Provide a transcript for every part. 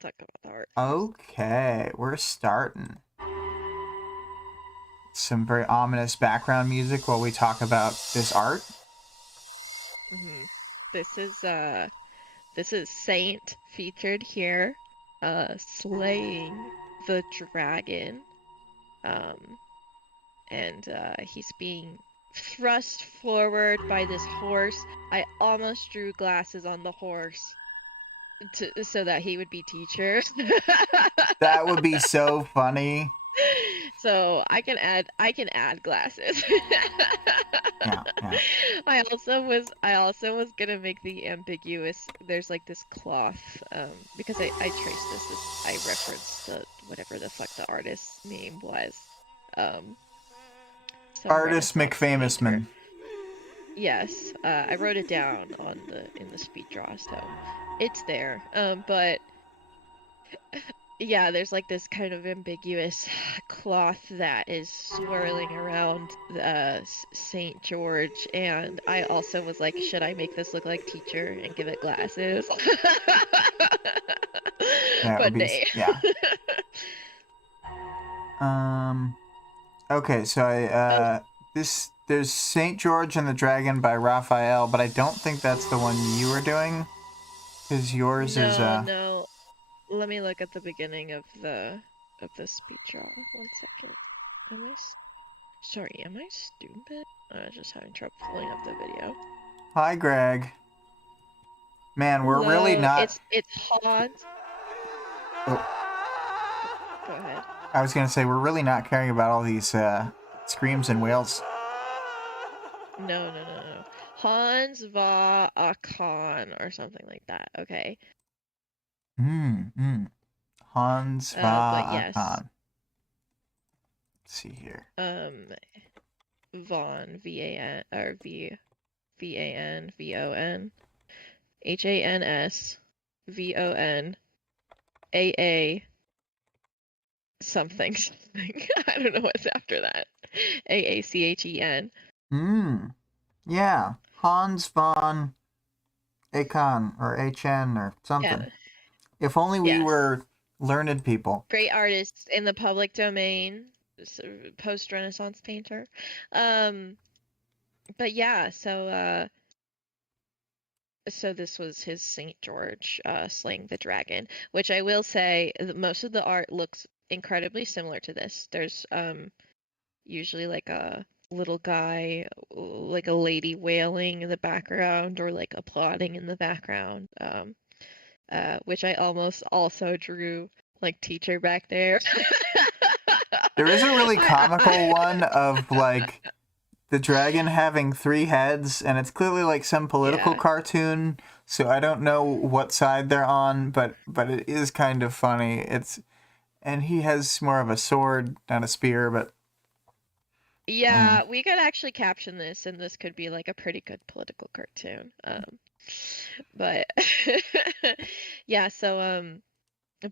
talk about the art first. Okay, we're starting. Some very ominous background music while we talk about this art. Hmm This is Saint featured here, slaying the dragon. Um, and he's being thrust forward by this horse. I almost drew glasses on the horse so that he would be teacher. That would be so funny. So I can add glasses. Yeah. I also was gonna make the ambiguous. There's like this cloth, because I traced this. I referenced the whatever the fuck the artist's name was. Um, some Artist Renaissance painter. McFamousman. Yes, I wrote it down in the speed draw, so it's there. But yeah, there's like this kind of ambiguous cloth that is swirling around St. George, and I also was like, should I make this look like teacher and give it glasses? That would But be, nay. yeah. Okay, so there's Saint George and the Dragon by Raphael, but I don't think that's the one you were doing, because yours is No. Let me look at the beginning of the speed draw. 1 second. Sorry, am I stupid? I'm just having trouble pulling up the video. Hi, Greg. Man, we're really Hello, not. it's Hans. Oh, Go ahead. I was gonna say we're really not caring about all these screams and wails. No. Hans va Akan or something like that. Okay. Hans But va yes. Akan. Let's see here. Von V-A-N or V-A-N V-O-N H-A-N-S V-O-N A-A something. I don't know what's after that. A-A-C-H-E-N. Yeah, Hans von Akan or HN or something. Yeah. If only we Yes. were learned people. Great artist in the public domain, post-Renaissance painter. But yeah, so this was his St. George slaying the dragon, which I will say most of the art looks incredibly similar to this. There's usually like a little guy, like a lady wailing in the background or like applauding in the background, which I almost also drew like teacher back there. There is a really comical I one of like the dragon having 3 heads, and it's clearly like some political yeah. cartoon. So I don't know what side they're on, but it is kind of funny. And he has more of a sword, not a spear, but Yeah, we could actually caption this, and this could be like a pretty good political cartoon. But yeah,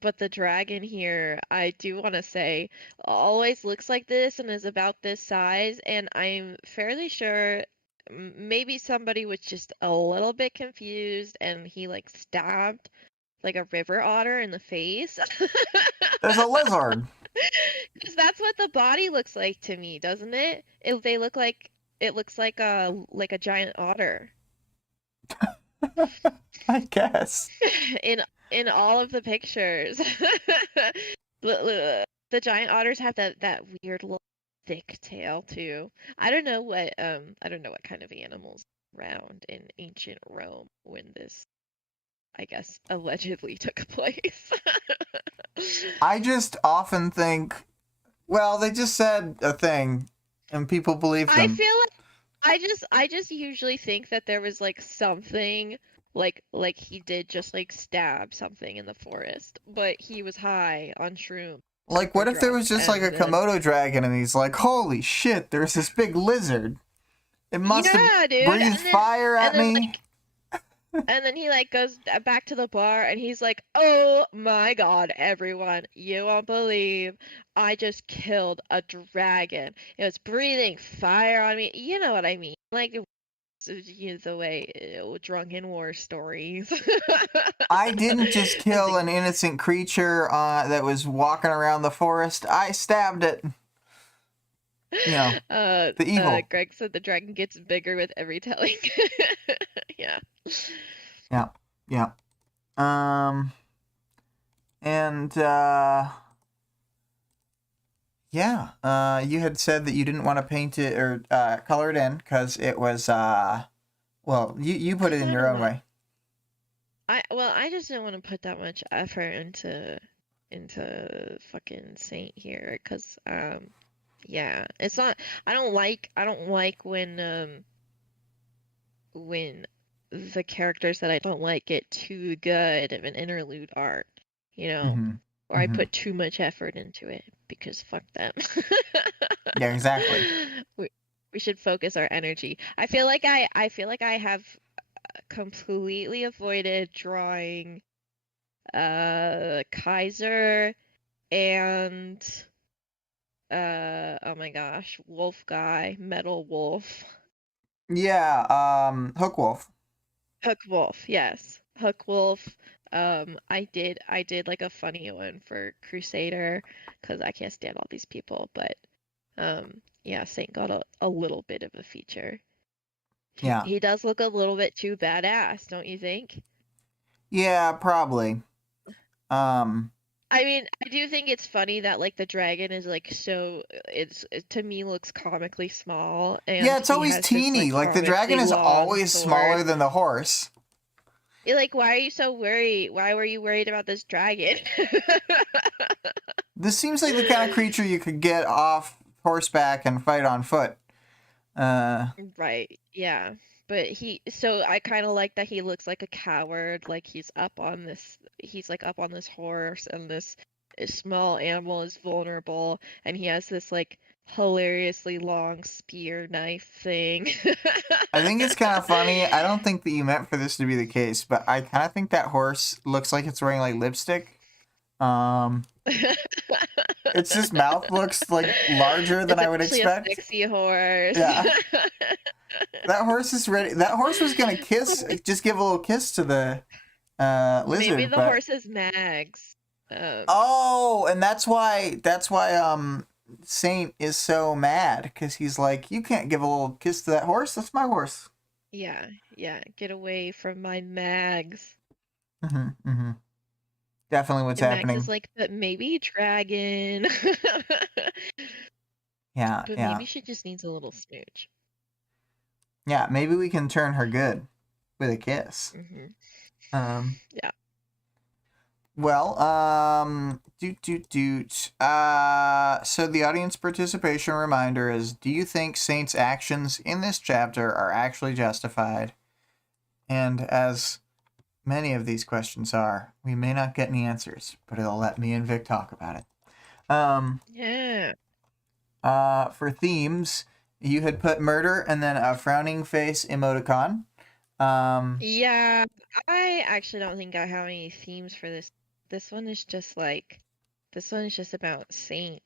but the dragon here, I do want to say, always looks like this and is about this size, and I'm fairly sure maybe somebody was just a little bit confused and he like stabbed like a river otter in the face. there's a lizard. Because that's what the body looks like to me, doesn't it? It looks like a giant otter. I guess. In all of the pictures. The giant otters have that weird little thick tail too. I don't know what kind of animals around in ancient Rome when this, I guess, allegedly took place. I just often think, well, they just said a thing, and people believe I them. feel like I just usually think that there was like something like he did just like stab something in the forest, but he was high on shrooms, Like, super what if there was drunk, just like and a then Komodo dragon, and he's like, "Holy shit! There's this big lizard. It must have yeah, dude, breathed fire and at then me." like and then he like goes back to the bar and he's like, "Oh my God, everyone, you won't believe I just killed a dragon. It was breathing fire on me." You know what I mean? Like the way drunken war stories. I didn't just and kill things. an innocent creature that was walking around the forest. I stabbed it. You know, the evil. Greg said the dragon gets bigger with every telling. Yeah. Yeah, yeah. And yeah. You had said that you didn't want to paint it or color it in because it was well, you put it in your own way. I just didn't want to put that much effort into fucking Saint here, cause yeah, it's not. I don't like when the characters that I don't like get too good of an interlude art, you know, Mm-hmm. or I Mm-hmm. put too much effort into it because fuck them. Yeah, exactly. We we should focus our energy. I feel like I have completely avoided drawing Kaiser and oh my gosh, wolf guy, metal wolf. Yeah, Hook Wolf. Hook wolf, yes. Hook wolf. I did like a funny one for Crusader because I can't stand all these people, but yeah, Saint got a little bit of a feature. Yeah. He does look a little bit too badass, don't you think? Yeah, probably. Um, I mean, I do think it's funny that like the dragon is like it to me looks comically small yeah, and it's he always has this teeny. like Like the dragon comically is long always smaller sword. than the horse. You're like, why are you so worried? Why were you worried about this dragon? This seems like the kind of creature you could get off horseback and fight on foot. Uh, Right, yeah. But so I kind of like that he looks like a coward, like he's like up on this horse and this small animal is vulnerable and he has this like hilariously long spear knife thing. I think it's kind of funny. I don't think that you meant for this to be the case, but I kind of think that horse looks like it's wearing like lipstick. Um, its just mouth looks like larger than It's I would actually a expect. sexy horse. Yeah. That horse is ready. That horse was gonna kiss, just give a little kiss to the Maybe lizard, the but horse is Mags. oh, and that's why Saint is so mad because he's like, you can't give a little kiss to that horse. That's my horse. Yeah, yeah, get away from my Mags. Mm-hmm. Mm-hmm. Definitely what's And Mags is happening. like, but maybe dragon. Yeah, But yeah, maybe she just needs a little smooch. yeah. Maybe we can turn her good with a kiss. Hmm. Um. Yeah. Well, doot doot doot. So the audience participation reminder is: do you think Saint's actions in this chapter are actually justified? And as many of these questions are, we may not get any answers, but it'll let me and Vic talk about it. Yeah. For themes, you had put murder and then a frowning face emoticon. Yeah, I actually don't think I have any themes for this. This one is just like, this one is just about Saint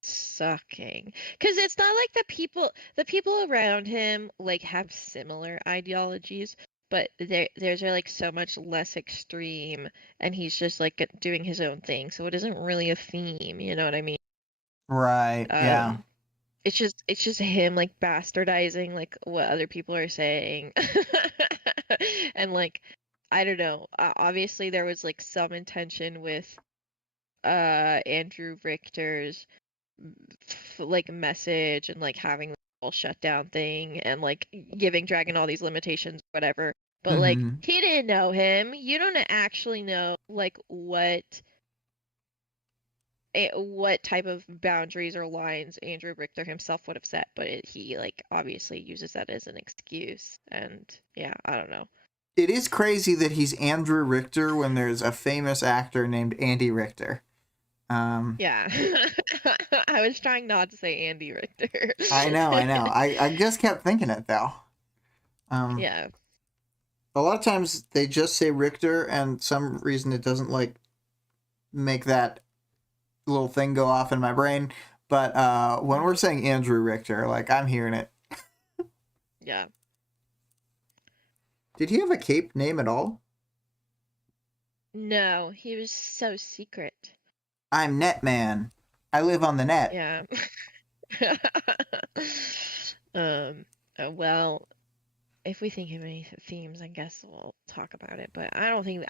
sucking. Because it's not like the people around him like have similar ideologies, but theirs are like so much less extreme, and he's just like doing his own thing. So it isn't really a theme, you know what I mean? Right, yeah. Um, it's just him like bastardizing like what other people are saying. And like I don't know. Obviously there was like some intention with Andrew Richter's like message and like having the whole shutdown thing and like giving Dragon all these limitations, whatever. But like Mm-hmm. he didn't know him. You don't actually know like what type of boundaries or lines Andrew Richter himself would have set, but he like obviously uses that as an excuse. And yeah, I don't know. It is crazy that he's Andrew Richter when there's a famous actor named Andy Richter. Yeah. I was trying not to say Andy Richter. I know, I know. I just kept thinking it though. Yeah. A lot of times they just say Richter, and some reason it doesn't like make that little thing go off in my brain. But when we're saying Andrew Richter, like I'm hearing it. Yeah. Did he have a cape name at all? No, he was so secret. I'm Netman. I live on the net. Yeah. Um, well, if we think of any themes, I guess we'll talk about it. But I don't think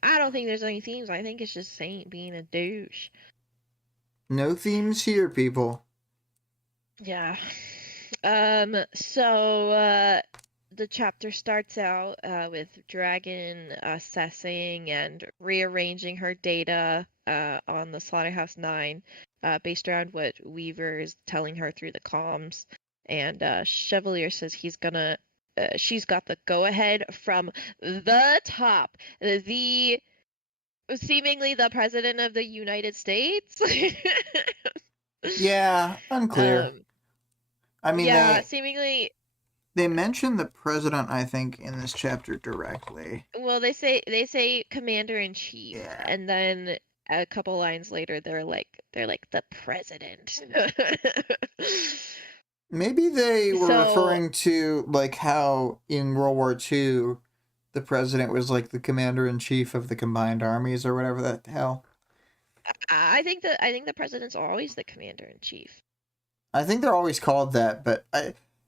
there's any themes. I think it's just Saint being a douche. No themes here, people. Yeah. So the chapter starts out with Dragon assessing and rearranging her data on the Slaughterhouse 9 based around what Weaver is telling her through the comms. And Chevalier says she's got the go-ahead from the top. The seemingly the President of the United States. Yeah, unclear. Um, I mean, yeah, they seemingly. they mention the president, I think, in this chapter directly. Well, they say commander in chief, Yeah. and then a couple lines later they're like the president. Maybe they were So referring to like how in World War II the president was like the commander in chief of the combined armies or whatever the hell. I think the president's always the commander in chief. I think they're always called that, but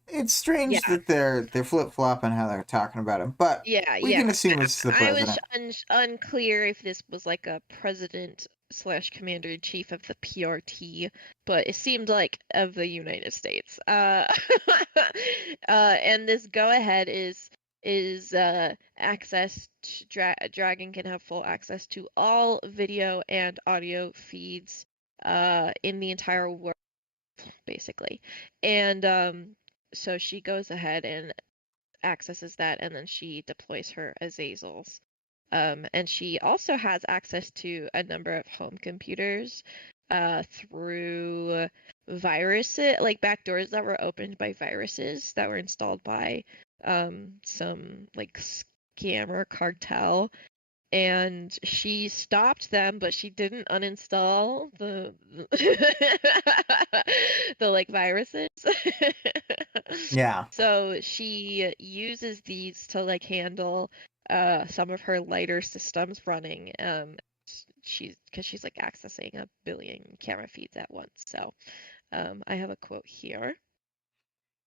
it's strange Yeah, that they're flip flopping how they're talking about him. But yeah, we yeah. can assume it's the I was president. unclear if this was like a president slash commander in chief of the PRT, but it seemed like of the United States. And this go ahead is access to Dragon can have full access to all video and audio feeds in the entire world, basically. And so she goes ahead and accesses that, and then she deploys her Azazels. And she also has access to a number of home computers through viruses, like backdoors that were opened by viruses that were installed by some like scammer cartel. And she stopped them, but she didn't uninstall the the like viruses. Yeah. So she uses these to like handle some of her lighter systems running. Because she's like accessing 1 billion camera feeds at once. So I have a quote here.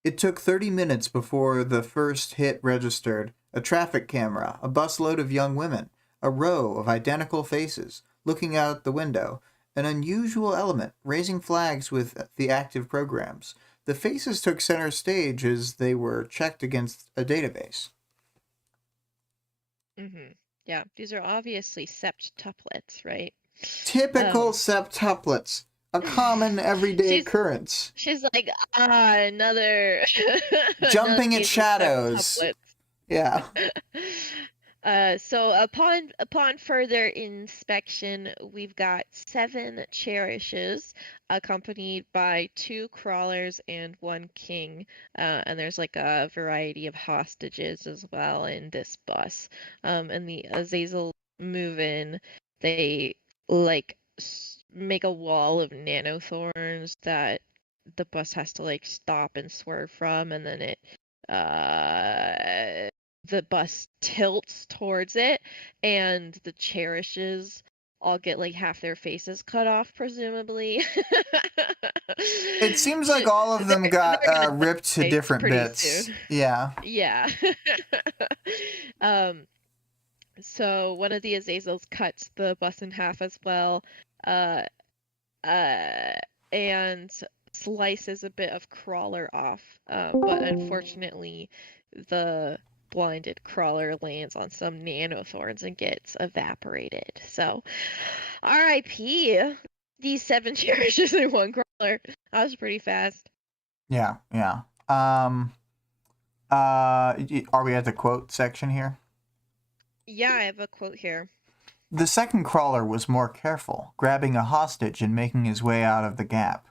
It took 30 minutes before the first hit registered. A traffic camera, a busload of young women, a row of identical faces looking out the window, an unusual element, raising flags with the active programs. The faces took center stage as they were checked against a database. Yeah, these are obviously septuplets, right? Typical Um, septuplets, a common everyday she's occurrence. she's like, another another Jumping at case of shadows. septuplets. Yeah. So upon further inspection, we've got 7 cherishes, accompanied by 2 crawlers and 1 king. And there's like a variety of hostages as well in this bus. And the Azazel move in. They like make a wall of nanothorns that the bus has to like stop and swerve from, and then the bus tilts towards it, and the cherishes all get like half their faces cut off, presumably. It seems like all of them got They're gonna ripped to die different pretty bits. soon. Yeah. Yeah. um, so one of the Azazels cuts the bus in half as well, uh, uh, and slices a bit of Crawler off. But unfortunately, the blinded Crawler lands on some nanothorns and gets evaporated. So, R.I.P. These 7 cherishes in 1 Crawler. That was pretty fast. Yeah. Yeah. Are we at the quote section here? Yeah, I have a quote here. The second crawler was more careful, grabbing a hostage and making his way out of the gap.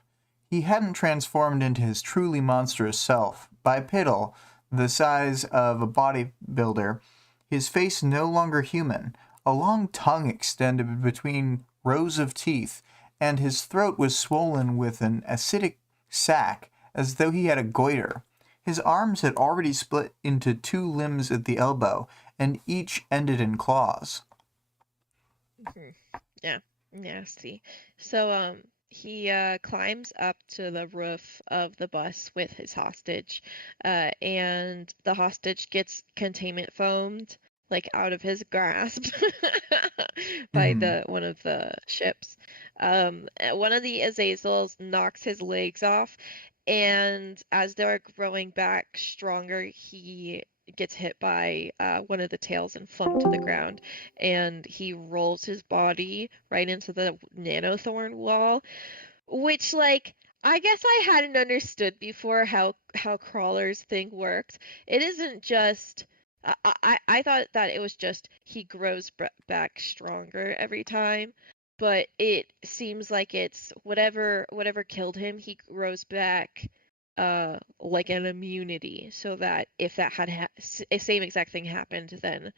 He hadn't transformed into his truly monstrous self. Bipedal, the size of a bodybuilder, his face no longer human. A long tongue extended between rows of teeth, and his throat was swollen with an acidic sac, as though he had a goiter. His arms had already split into 2 limbs at the elbow, and each ended in claws. Yeah, nasty. So he climbs up to the roof of the bus with his hostage, and the hostage gets containment foamed like out of his grasp by Mm-hmm. one of the ships. One of the Azazels knocks his legs off, and as they're growing back stronger, he gets hit by one of the tails and flung to the ground, and he rolls his body right into the nanothorn wall, which, like, I guess I hadn't understood before how Crawler's thing works. It isn't just I thought that it was just he grows back stronger every time, but it seems like it's whatever killed him, he grows back like an immunity, so that if that had same exact thing happened, then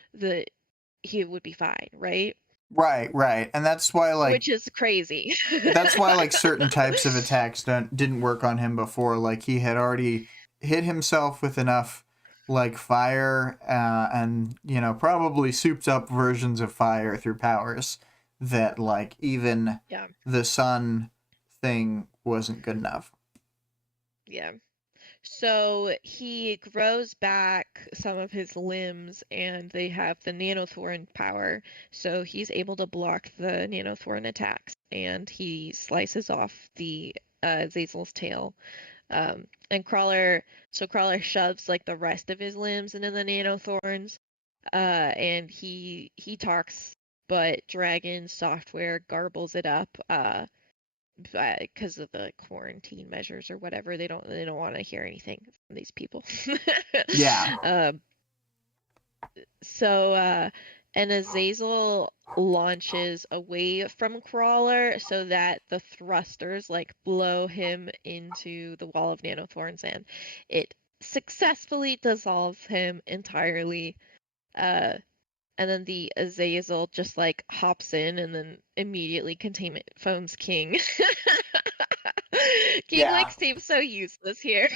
he would be fine, right? Right. And that's why, like, Which is crazy. certain types of attacks didn't work on him before. Like, he had already hit himself with enough, like, fire, and, you know, probably souped up versions of fire through powers that, like, even Yeah, the sun thing wasn't good enough. yeah. So he grows back some of his limbs, and they have the nanothorin power, so he's able to block the nanothorin attacks, and he slices off the Zazel's tail. And Crawler shoves like the rest of his limbs into the nanothorns, and he talks, but Dragon software garbles it up, because of the quarantine measures or whatever. They don't want to hear anything from these people. Yeah. Um, so and Azazel launches away from Crawler so that the thrusters like blow him into the wall of nanothorns, and it successfully dissolves him entirely. Uh, and then the Azazel just like hops in and then immediately containment phones King. King like Yeah. seems so useless here.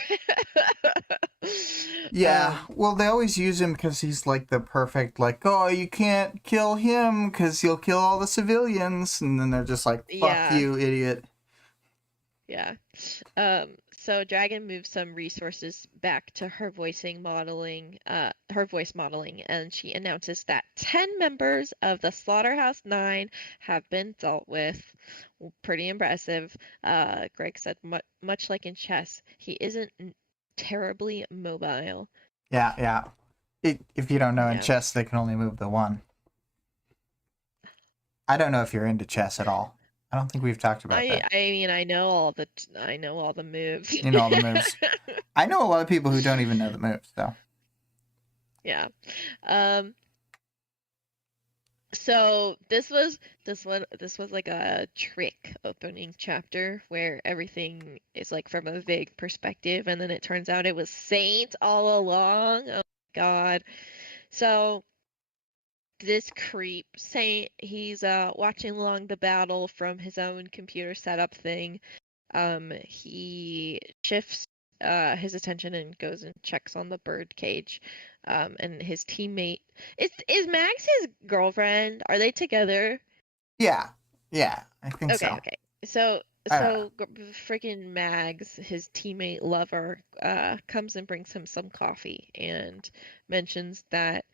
Yeah, well, they always use him because he's like the perfect, like, oh, you can't kill him because he'll kill all the civilians. And then they're just like, fuck Yeah, you, idiot. yeah. So Dragon moves some resources back to her voice modeling, and she announces that 10 members of the Slaughterhouse 9 have been dealt with. Pretty impressive. Greg said, much like in chess, he isn't terribly mobile. Yeah. If you don't know, in Yeah. chess, they can only move the one. I don't know if you're into chess at all. I don't think we've talked about that. I mean, I know all the moves. You know all the moves. I know a lot of people who don't even know the moves, though. Yeah. So this was like a trick opening chapter where everything is like from a vague perspective, and then it turns out it was Saint all along. Oh my God. So this creep Saint, he's watching along the battle from his own computer setup thing. He shifts his attention and goes and checks on the bird cage. And his teammate is Max his girlfriend? Are they together? Yeah, I think Okay, so. okay. So I don't know. freaking Mags, his teammate lover, comes and brings him some coffee and mentions that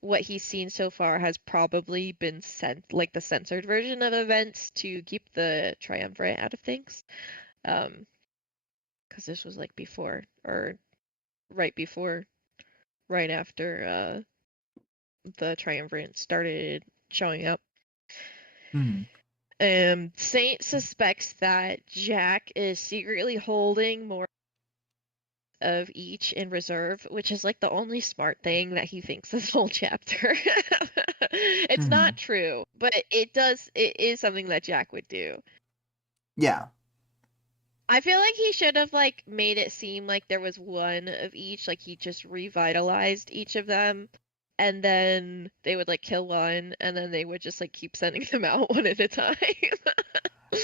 what he's seen so far has probably been sent like the censored version of events to keep the triumvirate out of things. Because this was like before or right before, right after the triumvirate started showing up. Hmm. Saint suspects that Jack is secretly holding more of each in reserve, which is like the only smart thing that he thinks this whole chapter. It's Hmm. not true, but it is something that Jack would do. Yeah. I feel like he should have like made it seem like there was one of each, like he just revitalized each of them, and then they would like kill one, and then they would just like keep sending them out one at a time.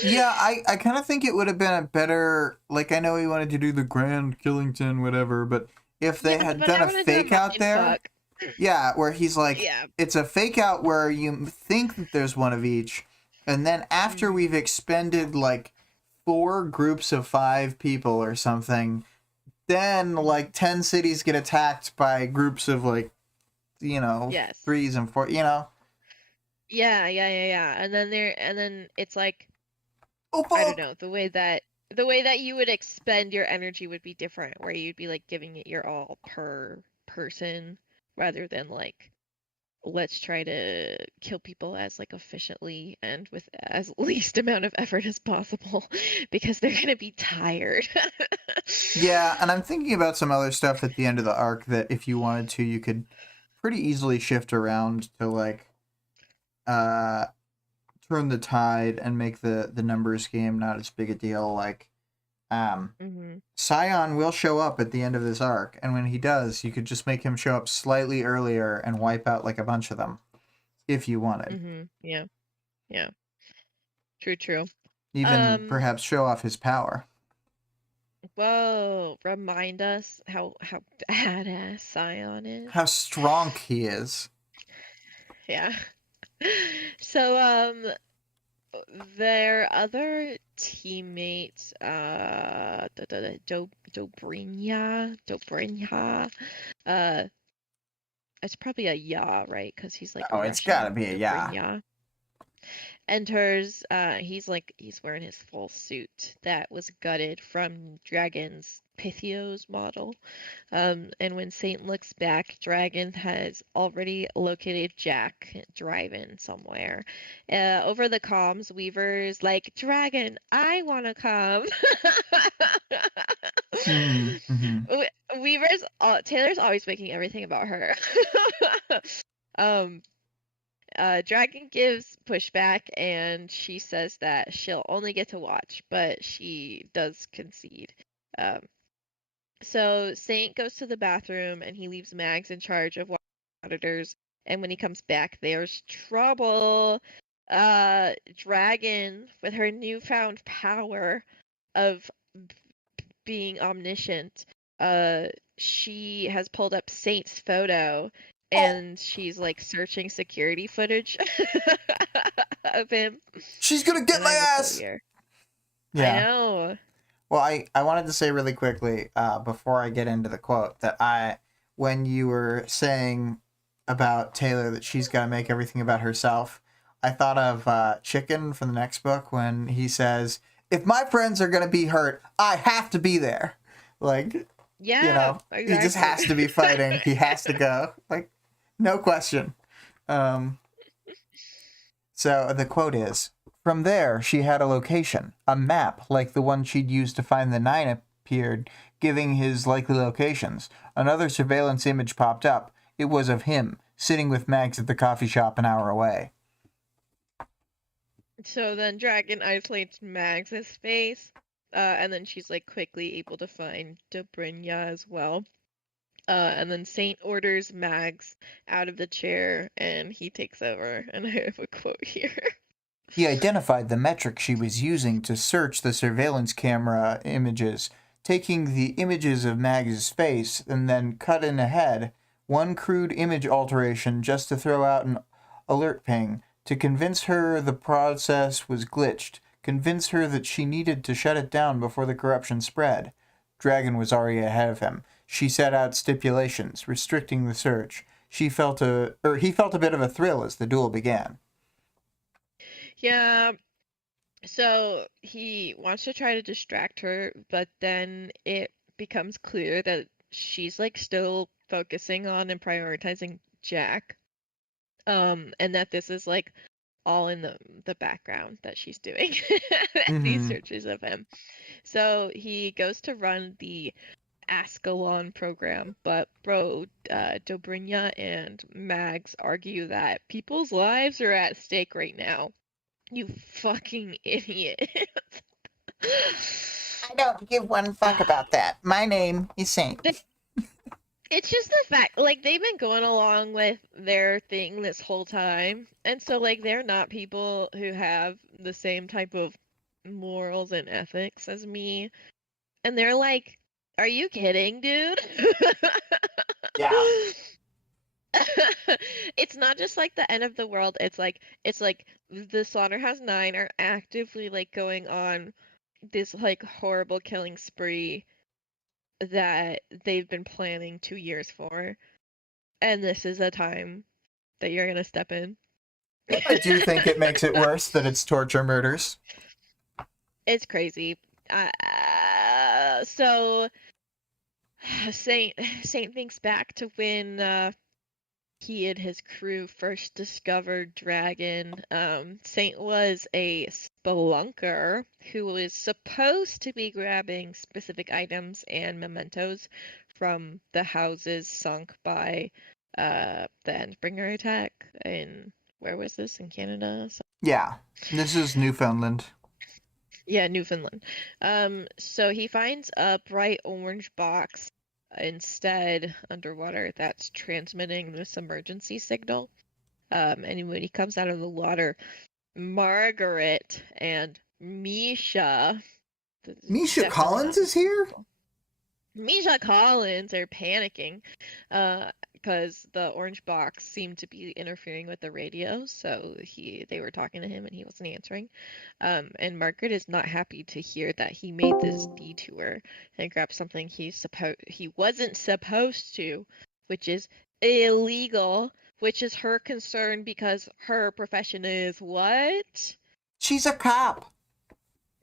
Yeah, I kind of think it would have been a better, like, I know he wanted to do the Grand Killington, whatever, but if they Yeah, had but done I a want to do a fake out mind there, fuck. Yeah, where he's like, Yeah. it's a fake out where you think that there's one of each, and then after we've expended like 4 groups of 5 people or something, then like 10 cities get attacked by groups of like, Yes. threes and four. Yeah. And then it's like, Oh I don't fuck! know, the way that you would expend your energy would be different, where you'd be like giving it your all per person rather than like let's try to kill people as like efficiently and with as least amount of effort as possible because they're gonna be tired. Yeah, and I'm thinking about some other stuff at the end of the arc that if you wanted to, you could pretty easily shift around to like uh turn the tide and make the numbers game not as big a deal. Like hmm Scion will show up at the end of this arc, and when he does, you could just make him show up slightly earlier and wipe out like a bunch of them if you wanted. Yeah. Yeah. True. Even Um, perhaps show off his power. whoa, remind us how badass Scion is. How strong he is. Yeah. So, their other teammate, Dobrynya, uh, it's probably a ya, right? Because he's like Oh, it's gotta Russian. be a yeah. Dobrynya enters. He's wearing his full suit that was gutted from Dragon's Pythios model. And when Saint looks back, Dragon has already located Jack driving somewhere. Over the comms, Weaver's like, Dragon, I wanna come. Mm-hmm. Taylor's always making everything about her. um, Dragon gives pushback and she says that she'll only get to watch, but she does concede. Um, so Saint goes to the bathroom and he leaves Mags in charge of auditors. And when he comes back, there's trouble. Dragon, with her newfound power of being omniscient, uh, she has pulled up Saint's photo Oh, and she's like searching security footage of him. she's gonna get And I my have a quote ass! here. I Yeah. know. Well, I wanted to say really quickly before I get into the quote that when you were saying about Taylor that she's got to make everything about herself, I thought of Chicken from the next book when he says, "If my friends are gonna be hurt, I have to be there." Like, Yeah, he just exactly. has to be fighting. He has to go. Like, no question. Um, so the quote is, from there, she had a location. A map, like the one she'd used to find the Nine, appeared, giving his likely locations. Another surveillance image popped up. It was of him, sitting with Mags at the coffee shop an hour away. So then Dragon isolates Mags' face, and then she's like quickly able to find Dobrynya as well. And then Saint orders Mags out of the chair and he takes over. And I have a quote here. He identified the metric she was using to search the surveillance camera images, taking the images of Mags' face and then cut in ahead, one crude image alteration just to throw out an alert ping, to convince her the process was glitched, convince her that she needed to shut it down before the corruption spread. Dragon was already ahead of him. She set out stipulations, restricting the search. He felt a bit of a thrill as the duel began. Yeah, so he wants to try to distract her, but then it becomes clear that she's like still focusing on and prioritizing Jack. And that this is like all in the background that she's doing these Mm-hmm. searches of him. So he goes to run the Ascalon program, but bro, Dobrynya and Mags argue that people's lives are at stake right now. You fucking idiot. I don't give one fuck about that. My name is Saint. It's just the fact, like, they've been going along with their thing this whole time, and so, like, they're not people who have the same type of morals and ethics as me, and they're like, are you kidding, dude? Yeah. It's not just like the end of the world. It's like the Slaughterhouse Nine are actively like going on this like horrible killing spree that they've been planning 2 years for, and this is a time that you're gonna step in. I do think it makes it worse that it's torture murders. It's crazy. So Saint thinks back to when he and his crew first discovered Dragon. Saint was a spelunker who was supposed to be grabbing specific items and mementos from the houses sunk by the Endbringer attack in, where was this, in Canada? Yeah, this is Newfoundland. Yeah, Newfoundland. So he finds a bright orange box instead underwater that's transmitting this emergency signal. And when he comes out of the water, Margaret and Misha, Misha definitely Collins not the is same here? people. Misha Collins are panicking because the orange box seemed to be interfering with the radio, so they were talking to him and he wasn't answering. And Margaret is not happy to hear that he made this detour and grabbed something he wasn't supposed to, which is illegal, which is her concern because her profession is what? She's a cop.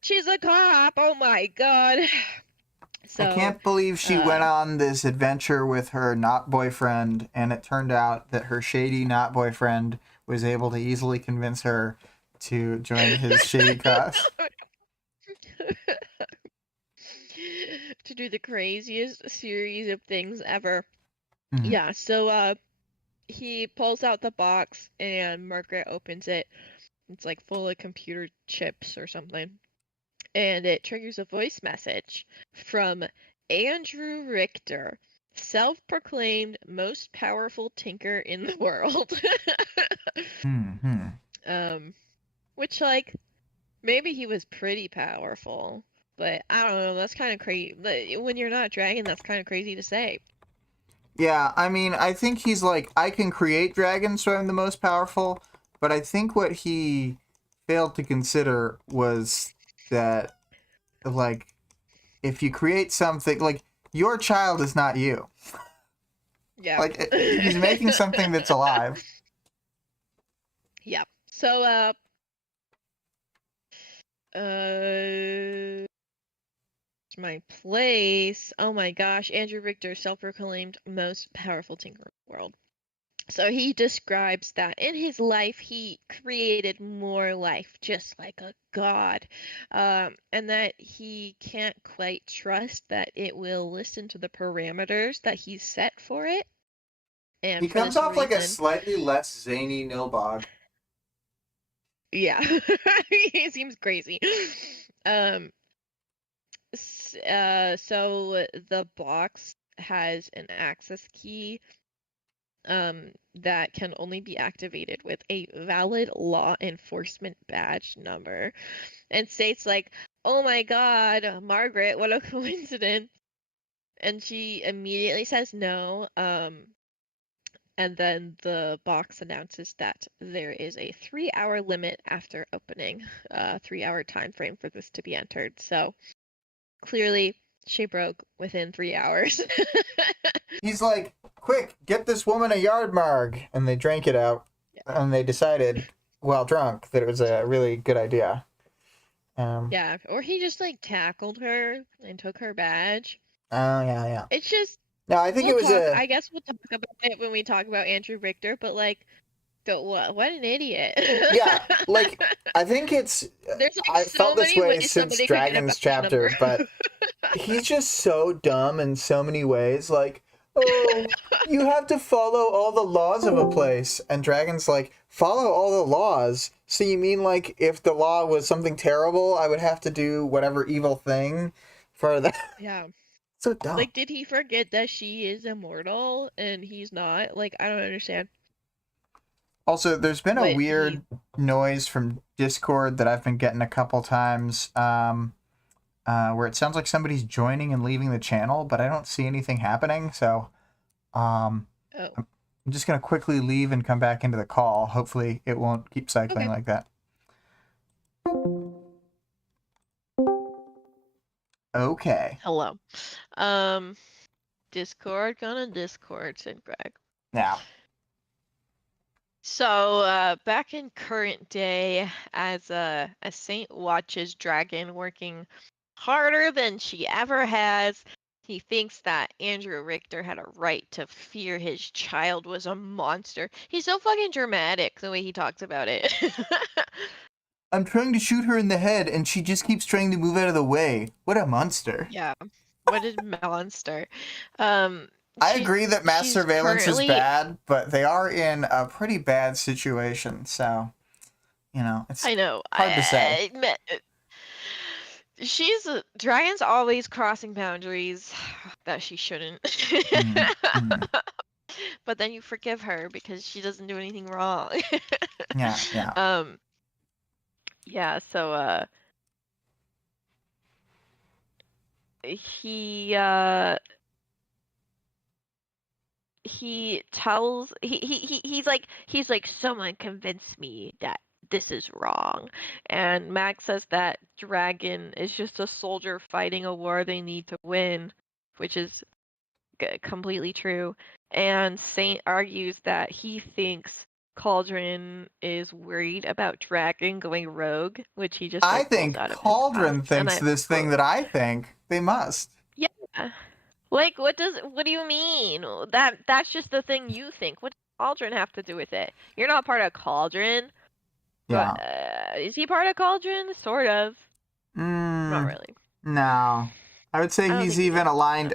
She's a cop. Oh my god. I So, can't believe she went uh, on this adventure with her not boyfriend, and it turned out that her shady not boyfriend was able to easily convince her to join his shady cause. to do the craziest series of things ever. Mm-hmm. Yeah, so he pulls out the box and Margaret opens it. It's like full of computer chips or something. And it triggers a voice message from Andrew Richter, self-proclaimed most powerful tinker in the world. Mm-hmm. um, which like maybe he was pretty powerful, but I don't know. That's kind of crazy. When you're not a dragon, that's kind of crazy to say. Yeah, I mean, I think he's like, I can create dragons, so I'm the most powerful. But I think what he failed to consider was that, like, if you create something, like, your child is not you. Yeah. Like, he's making something that's alive. Yeah. So, my place. Oh my gosh, Andrew Richter, self-proclaimed most powerful tinker in the world. So he describes that in his life he created more life just like a god, and that he can't quite trust that it will listen to the parameters that he's set for it. He And for comes this off like a reason, slightly less zany Nilbog. yeah, he seems crazy. Um, so the box has an access key that can only be activated with a valid law enforcement badge number, and states like, "Oh my God, Margaret, what a coincidence!" And she immediately says no. And then the box announces that there is a 3-hour limit after opening, 3-hour time frame for this to be entered. So clearly, she broke within 3 hours. He's like, quick, get this woman a yard marg. And they drank it out. And they decided, while drunk, that it was a really good idea. Yeah, or he just like tackled her and took her badge. Oh, yeah. It's just, No, I think it was a... I guess we'll talk about it when we talk about Andrew Richter, but like, what an idiot. Yeah, like, I think it's... There's like I so felt this many way ways since somebody could get a Dragon's badge chapter, number. but he's just so dumb in so many ways. Like, oh, you have to follow all the laws of a place. And Dragon's like, follow all the laws? So you mean, like, if the law was something terrible, I would have to do whatever evil thing for that? Yeah. So dumb. Like, did he forget that she is immortal and he's not? Like, I don't understand. Also, there's been a But he, weird noise from Discord that I've been getting a couple times, where it sounds like somebody's joining and leaving the channel, but I don't see anything happening. So, um, oh, I'm just going to quickly leave and come back into the call. Hopefully it won't keep cycling Okay. like that. Okay. Hello. Discord gonna Discord, said Greg. Now. So, back in current day, as Saint watches Dragon working harder than she ever has, he thinks that Andrew Richter had a right to fear his child was a monster. He's so fucking dramatic the way he talks about it. I'm trying to shoot her in the head, and she just keeps trying to move out of the way. What a monster. Yeah. What a monster. I agree that mass She's surveillance is currently, bad, but they are in a pretty bad situation, so, it's I know, hard to say. Dragon's always crossing boundaries that she shouldn't. Mm-hmm. But then you forgive her because she doesn't do anything wrong. Yeah. Yeah, so he tells he's like someone convinced me that this is wrong, and Max says that Dragon is just a soldier fighting a war they need to win, which is completely true. And Saint argues that he thinks Cauldron is worried about Dragon going rogue, which he just I like pulls think out of his Cauldron ass. And thinks I this thing quote, that I think. They must. yeah. Like, what do you mean? That's just the thing you think. What does Cauldron have to do with it? You're not part of Cauldron, but Yeah. is he part of Cauldron? Sort of. Not really. No. I would say I don't he's think he even is. aligned.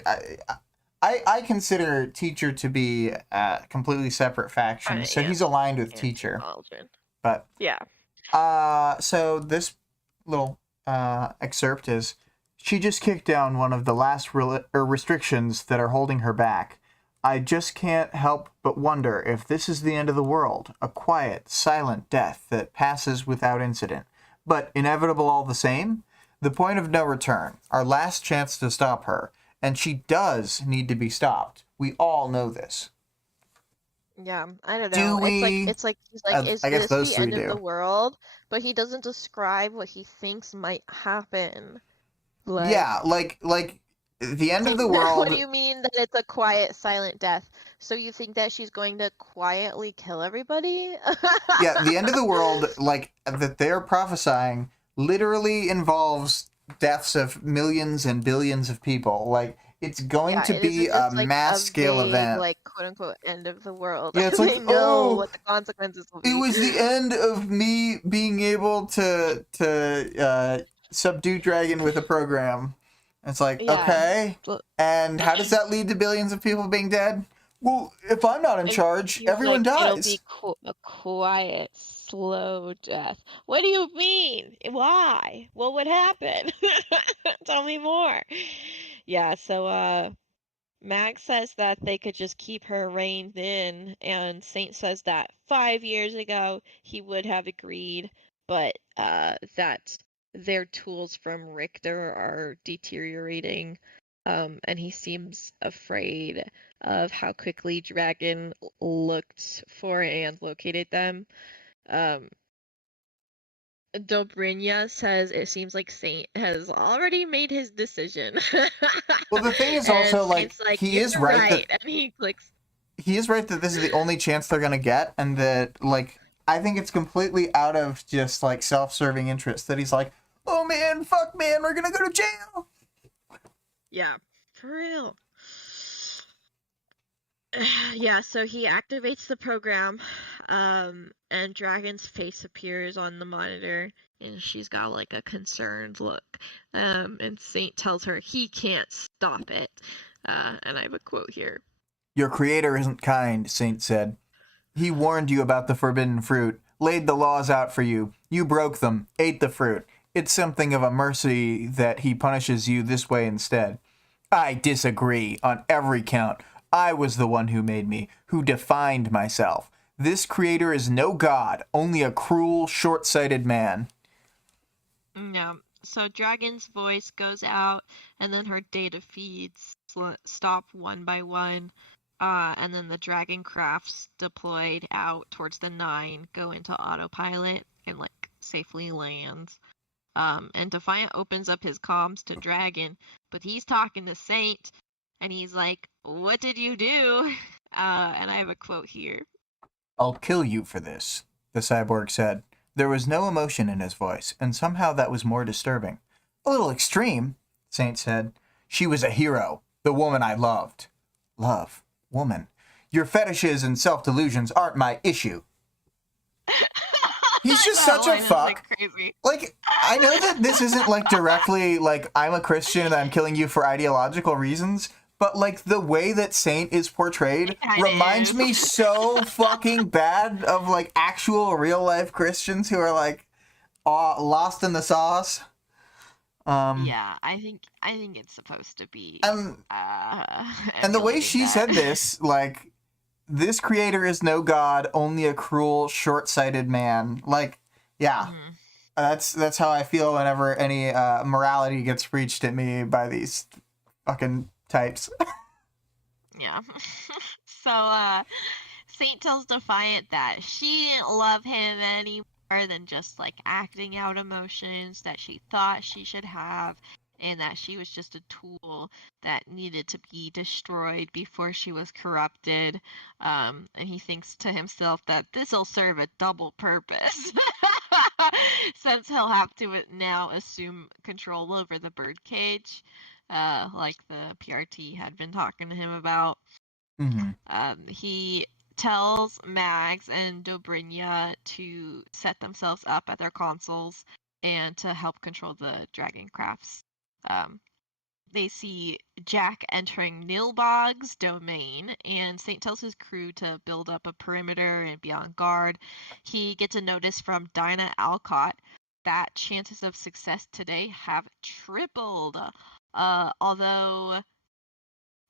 I consider Teacher to be a completely separate faction, so he's aligned with Teacher. Cauldron. But Yeah. so this little excerpt is, she just kicked down one of the last restrictions that are holding her back. I just can't help but wonder if this is the end of the world, a quiet, silent death that passes without incident, but inevitable all the same. The point of no return, our last chance to stop her, and she does need to be stopped. We all know this. Yeah, I don't Do know. we? It's like he's like, is I guess this those the three end of the do. world? But he doesn't describe what he thinks might happen. Like, Yeah, like the end of the what do world. you mean that it's a quiet, silent death? So you think that she's going to quietly kill everybody? Yeah, the end of the world, like that they're prophesying, literally involves deaths of millions and billions of people. Like, it's going Yeah, to it be isn't a just like a mass scale vague, event. like, quote unquote, end of the world. Yeah, it's like, They know oh, what the consequences will it be. was the end of me being able to subdue Dragon with a program. It's like, Yeah. okay, and how does that lead to billions of people being dead? Well, if I'm not in charge, He's everyone like, it'll be dies. a quiet, slow death. What do you mean? Why? What would happen? Tell me more. Yeah, so Max says that they could just keep her reined in, and Saint says that 5 years ago he would have agreed, but that their tools from Richter are deteriorating, and he seems afraid of how quickly Dragon looked for and located them. Um, Dobrynya says it seems like Saint has already made his decision. Well, the thing is And also, like, Saint's like, he you're is right right. that And he clicks. this is the only chance they're gonna get, and that, like, I think it's completely out of just like self-serving interest that he's like, oh man, fuck man, we're gonna go to jail. Yeah, for real. Yeah, so he activates the program, and Dragon's face appears on the monitor, and she's got like a concerned look. And Saint tells her he can't stop it. And I have a quote here. Your creator isn't kind, Saint said. He warned you about the forbidden fruit, laid the laws out for you. You broke them, ate the fruit. It's something of a mercy that he punishes you this way instead. I disagree on every count. I was the one who made me, who defined myself. This creator is no god, only a cruel, short-sighted man. Yeah, so Dragon's voice goes out, and then her data feeds stop one by one. and then the dragon crafts deployed out towards the 9 go into autopilot and like safely land. And Defiant opens up his comms to Dragon, but he's talking to Saint, and he's like, "What did you do?" And I have a quote here. "I'll kill you for this," the cyborg said. There was no emotion in his voice, and somehow that was more disturbing. "A little extreme," Saint said. "She was a hero, the woman I loved." Love. Woman. Your fetishes and self-delusions aren't my issue. He's just such a fuck. Like, I know that this isn't, like, directly, like, I'm a Christian and I'm killing you for ideological reasons, but, like, the way that Saint is portrayed reminds me so fucking bad of, like, actual real-life Christians who are, like, lost in the sauce. Yeah, I think it's supposed to be. And the way she said this, like, this creator is no god, only a cruel, short-sighted man. Like, yeah, that's how I feel whenever any morality gets preached at me by these fucking types. Yeah. So, Saint tells Defiant that she didn't love him any more than just like acting out emotions that she thought she should have, and that she was just a tool that needed to be destroyed before she was corrupted. And he thinks to himself that this'll serve a double purpose, since he'll have to now assume control over the birdcage, like the PRT had been talking to him about. He tells Mags and Dobrynya to set themselves up at their consoles and to help control the dragon crafts. They see Jack entering Nilbog's domain, and Saint tells his crew to build up a perimeter and be on guard. He gets a notice from Dinah Alcott that chances of success today have tripled. Although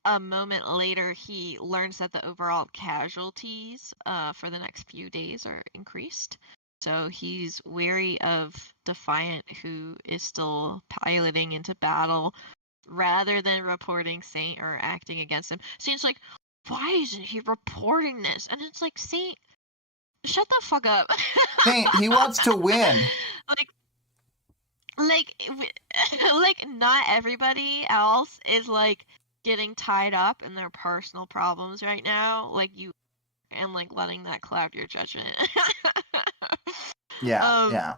a moment later, he learns that the overall casualties for the next few days are increased. So he's wary of Defiant, who is still piloting into battle, rather than reporting Saint or acting against him. Saint's like, why isn't he reporting this? And it's like, Saint, shut the fuck up. Saint, he wants to win. Like, not everybody else is like getting tied up in their personal problems right now, like you, and like letting that cloud your judgment. Yeah.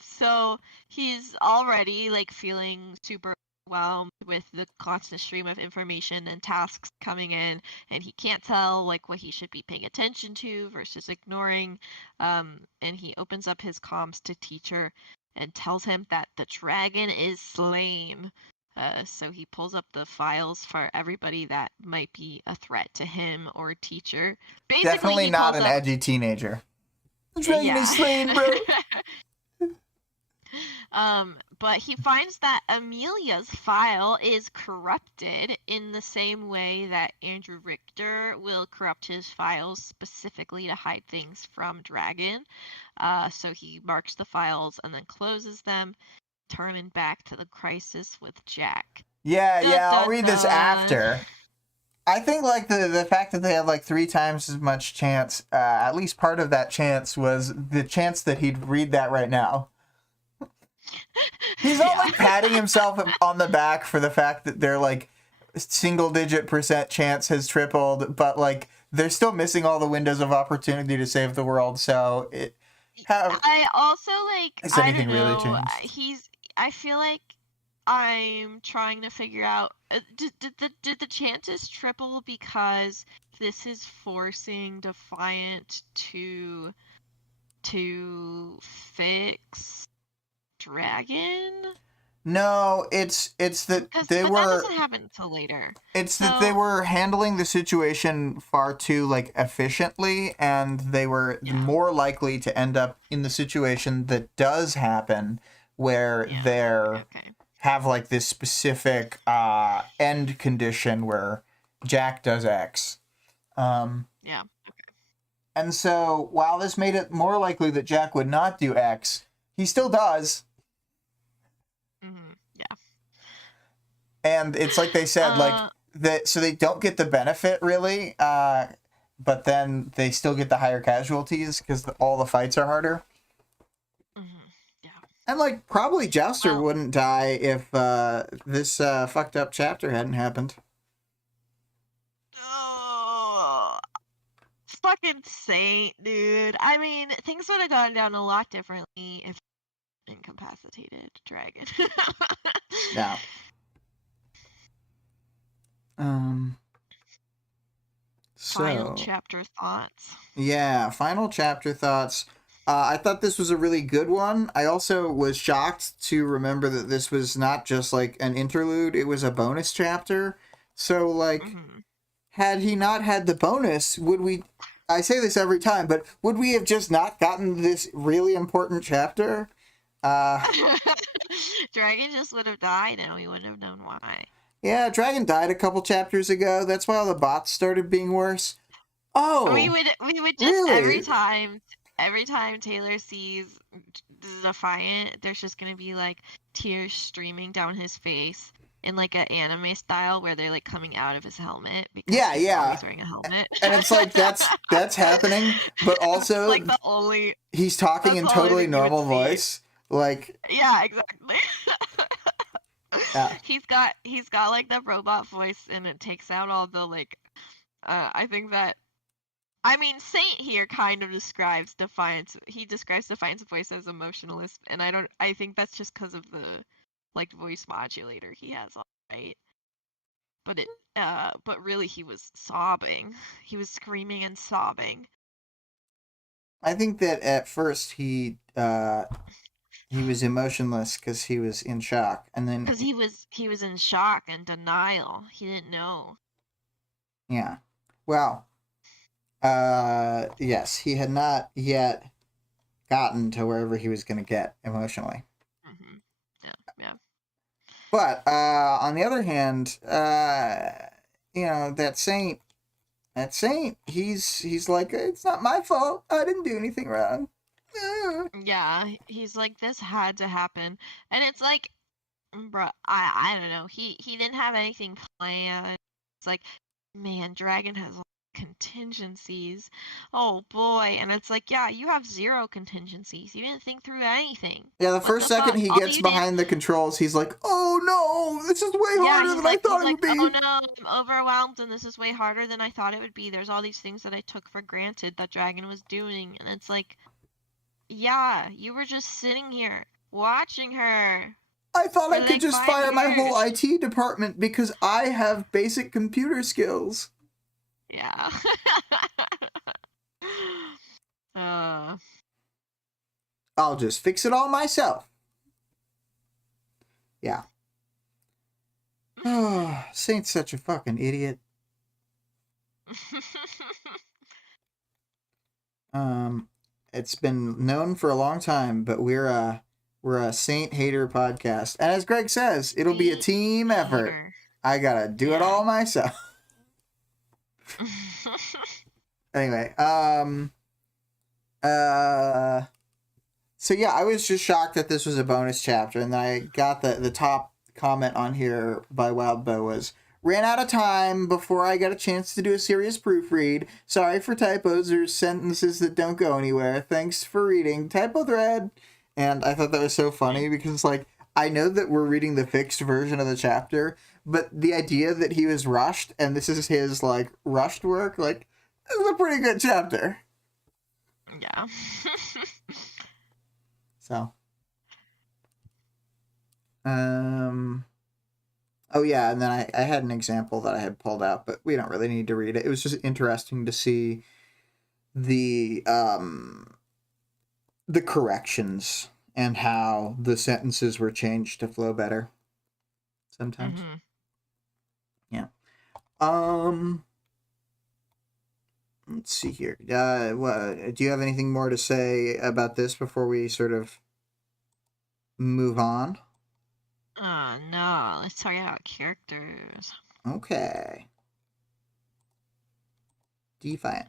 So he's already like feeling super overwhelmed with the constant stream of information and tasks coming in, and he can't tell like what he should be paying attention to versus ignoring. And he opens up his comms to Teacher and tells him that the dragon is slain. So he pulls up the files for everybody that might be a threat to him or Teacher. Basically, definitely not an edgy teenager. The dragon is slain, bro. But he finds that Amelia's file is corrupted in the same way that Andrew Richter will corrupt his files specifically to hide things from Dragon. So he marks the files and then closes them, turning back to the crisis with Jack. Yeah, I'll read this after. I think like the fact that they had like 3 times as much chance, at least part of that chance was the chance that he'd read that right now. He's all like patting himself on the back for the fact that their like single-digit % chance has tripled, but like they're still missing all the windows of opportunity to save the world. So I also like. Has anything really changed? I feel like I'm trying to figure out. Did the chances triple because this is forcing Defiant to fix Dragon? No, it's that they were. That doesn't happen until later. It's that they were handling the situation far too like efficiently, and they were more likely to end up in the situation that does happen, where they're have like this specific end condition where Jack does X. And so while this made it more likely that Jack would not do X, he still does. Yeah. And it's like they said, like so they don't get the benefit really, but then they still get the higher casualties because all the fights are harder. Yeah. And like probably Jouster Well, wouldn't die if this fucked up chapter hadn't happened. oh, fucking Saint, dude. I mean, things would have gone down a lot differently if incapacitated dragon. Yeah. Final So chapter thoughts. yeah, final chapter thoughts. I thought this was a really good one. I also was shocked to remember that this was not just like an interlude, it was a bonus chapter. So, like, had he not had the bonus, would we. I say this every time, but would we have just not gotten this really important chapter? Dragon just would have died and we wouldn't have known why. Yeah, Dragon died a couple chapters ago. That's why all the bots started being worse. Oh, We would just really? every time Taylor sees Defiant, there's just gonna be like tears streaming down his face in like an anime style where they're like coming out of his helmet because he's always wearing a helmet. And it's like that's happening, but also like the only he's talking in totally normal voice. Like yeah, exactly. yeah. He's got like the robot voice and it takes out all the like I think that I mean Saint here kind of describes Defiance. He describes Defiance's voice as emotionless and I think that's just because of the like voice modulator he has on, right? But really he was sobbing. He was screaming and sobbing. I think that at first he was emotionless because he was in shock, and then because he was in shock and denial. He didn't know. Yeah, well, yes, he had not yet gotten to wherever he was going to get emotionally. Yeah. But on the other hand, that Saint, he's like, it's not my fault. I didn't do anything wrong. Yeah, he's like, this had to happen, and it's like, bro, I don't know. He didn't have anything planned. It's like, man, Dragon has contingencies. Oh boy, and it's like, yeah, you have zero contingencies. You didn't think through anything. Yeah, the What first the second fuck? he All gets you did. behind the controls, he's like, oh no, this is way harder than I thought it would be. Oh no, I'm overwhelmed and this is way harder than I thought it would be. There's all these things that I took for granted that Dragon was doing, and it's like, yeah, you were just sitting here watching her. I thought I could just fire my whole years. IT department because I have basic computer skills. Yeah. I'll just fix it all myself. Yeah. Oh, Saint's such a fucking idiot. It's been known for a long time, but we're a Saint hater podcast, and as Greg says, it'll be a team effort. I gotta do it all myself. Anyway, so yeah, I was just shocked that this was a bonus chapter, and then I got the top comment on here by Wildbow was, ran out of time before I got a chance to do a serious proofread. Sorry for typos or sentences that don't go anywhere. Thanks for reading. Typo thread. And I thought that was so funny because, like, I know that we're reading the fixed version of the chapter, but the idea that he was rushed and this is his, like, rushed work, like, this is a pretty good chapter. Yeah. So. Oh yeah, and then I had an example that I had pulled out, but we don't really need to read it. It was just interesting to see the corrections and how the sentences were changed to flow better sometimes. Yeah. Let's see here. Do you have anything more to say about this before we sort of move on? No. Let's talk about characters. Okay. Defiant.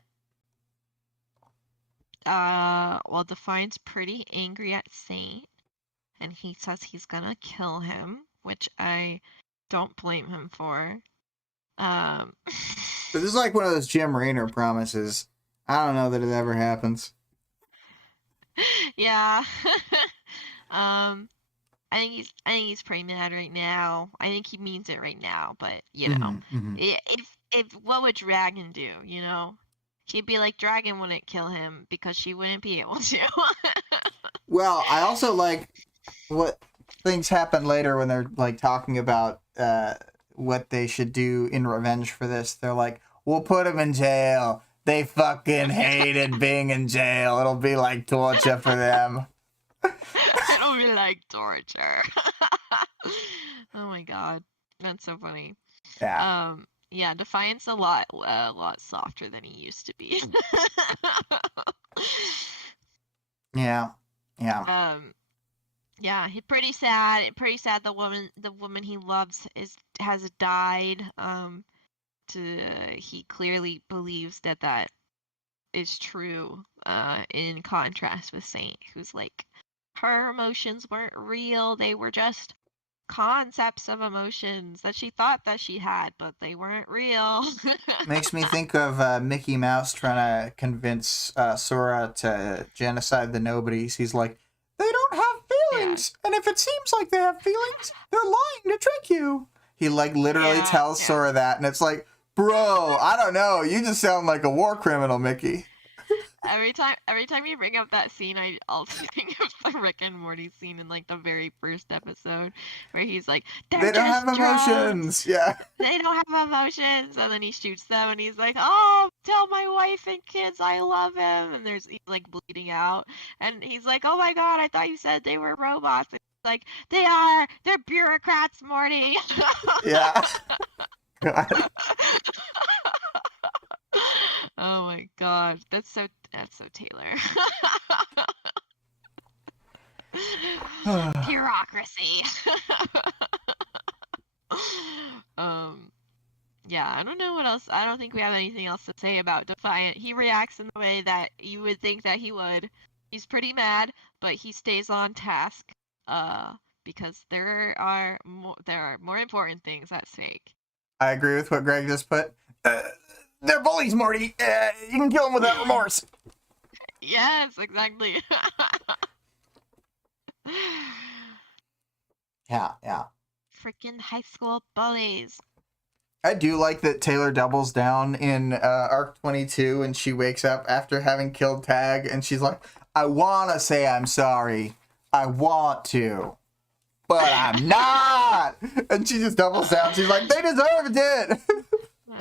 Well, Defiant's pretty angry at Saint, and he says he's gonna kill him, which I don't blame him for. Um, This is like one of those Jim Raynor promises. I don't know that it ever happens. yeah. um, I think he's pretty mad right now. I think he means it right now, but you know, if what would Dragon do? You know, she'd be like, Dragon wouldn't kill him because she wouldn't be able to. Well, I also like what things happen later when they're like talking about what they should do in revenge for this. They're like, we'll put him in jail. They fucking hated being in jail. It'll be like torture for them. It'll be like torture. Oh my god, that's so funny. Yeah. Yeah, Defiant's a lot softer than he used to be. Yeah. Yeah, pretty sad. Pretty sad. The woman he loves has died. He clearly believes that is true. In contrast with Saint, who's like, her emotions weren't real. They were just concepts of emotions that she thought that she had, but they weren't real. Makes me think of Mickey Mouse trying to convince Sora to genocide the nobodies. He's like, they don't have feelings, and if it seems like they have feelings, they're lying to trick you. He like literally tells Sora that, and it's like, bro, I don't know. You just sound like a war criminal, Mickey. Every time you bring up that scene, I also think of the Rick and Morty scene in like the very first episode, where he's like, they don't have emotions. Yeah. They don't have emotions, and then he shoots them, and he's like, "Oh, tell my wife and kids I love him." And he's like bleeding out, and he's like, "Oh my god, I thought you said they were robots." And he's like, "They are. They're bureaucrats, Morty." Yeah. God. Oh my god, that's so Taylor. Bureaucracy. Yeah, I don't know what else. I don't think we have anything else to say about Defiant. He reacts in the way that you would think that he would. He's pretty mad, but he stays on task. Because there are more important things at stake. I agree with what Greg just put. They're bullies, Morty. You can kill them without remorse. Yes, exactly. Yeah. Freaking high school bullies. I do like that Taylor doubles down in Arc 22 and she wakes up after having killed Tag and she's like, I want to say I'm sorry. I want to. But I'm not! And she just doubles down. She's like, they deserved it!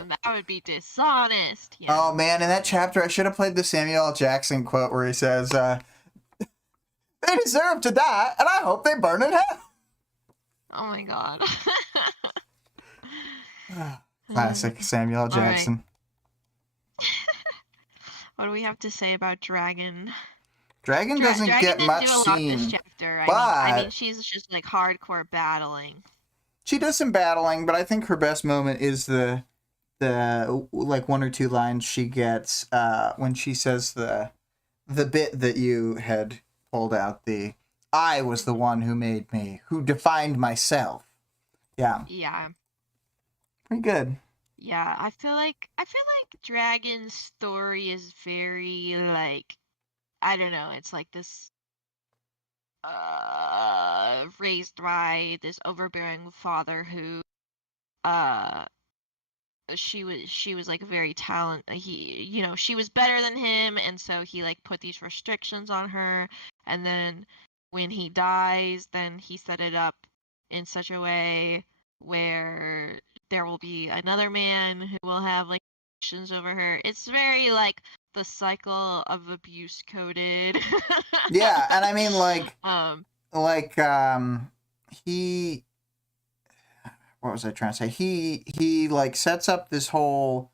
That would be dishonest. Yeah. Oh man, in that chapter I should have played the Samuel L. Jackson quote where he says, they deserve to die, and I hope they burn in hell. Oh my god. Classic Samuel L. Jackson. Right. What do we have to say about Dragon? Dragon doesn't get much scene, this chapter. but I mean, she's just like hardcore battling. She does some battling, but I think her best moment is the like 1 or 2 lines she gets when she says the bit that you had pulled out, the I was the one who made me, who defined myself. Yeah. Yeah. Pretty good. Yeah, I feel like Dragon's story is very like, I don't know, it's like this raised by this overbearing father who she was like very she was better than him, and so he like put these restrictions on her, and then when he dies, then he set it up in such a way where there will be another man who will have like restrictions over her. It's very like the cycle of abuse coded. Yeah, and I mean he, what was I trying to say? He like sets up this whole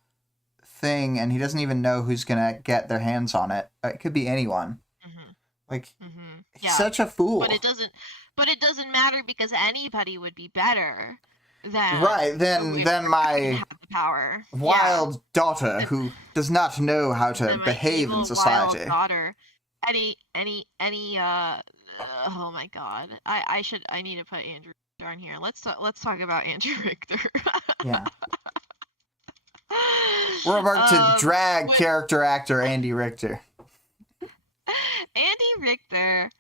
thing, and he doesn't even know who's gonna get their hands on it. It could be anyone. Mm-hmm. Like, mm-hmm. He's such a fool. But it doesn't matter because anybody would be better than my have the power. Wild daughter who does not know how to behave in society. Wild daughter. Any oh my god. I need to put Andrew Richter on here. Let's talk about Andrew Richter. Yeah. We're about to drag What, character actor Andy Richter. Andy Richter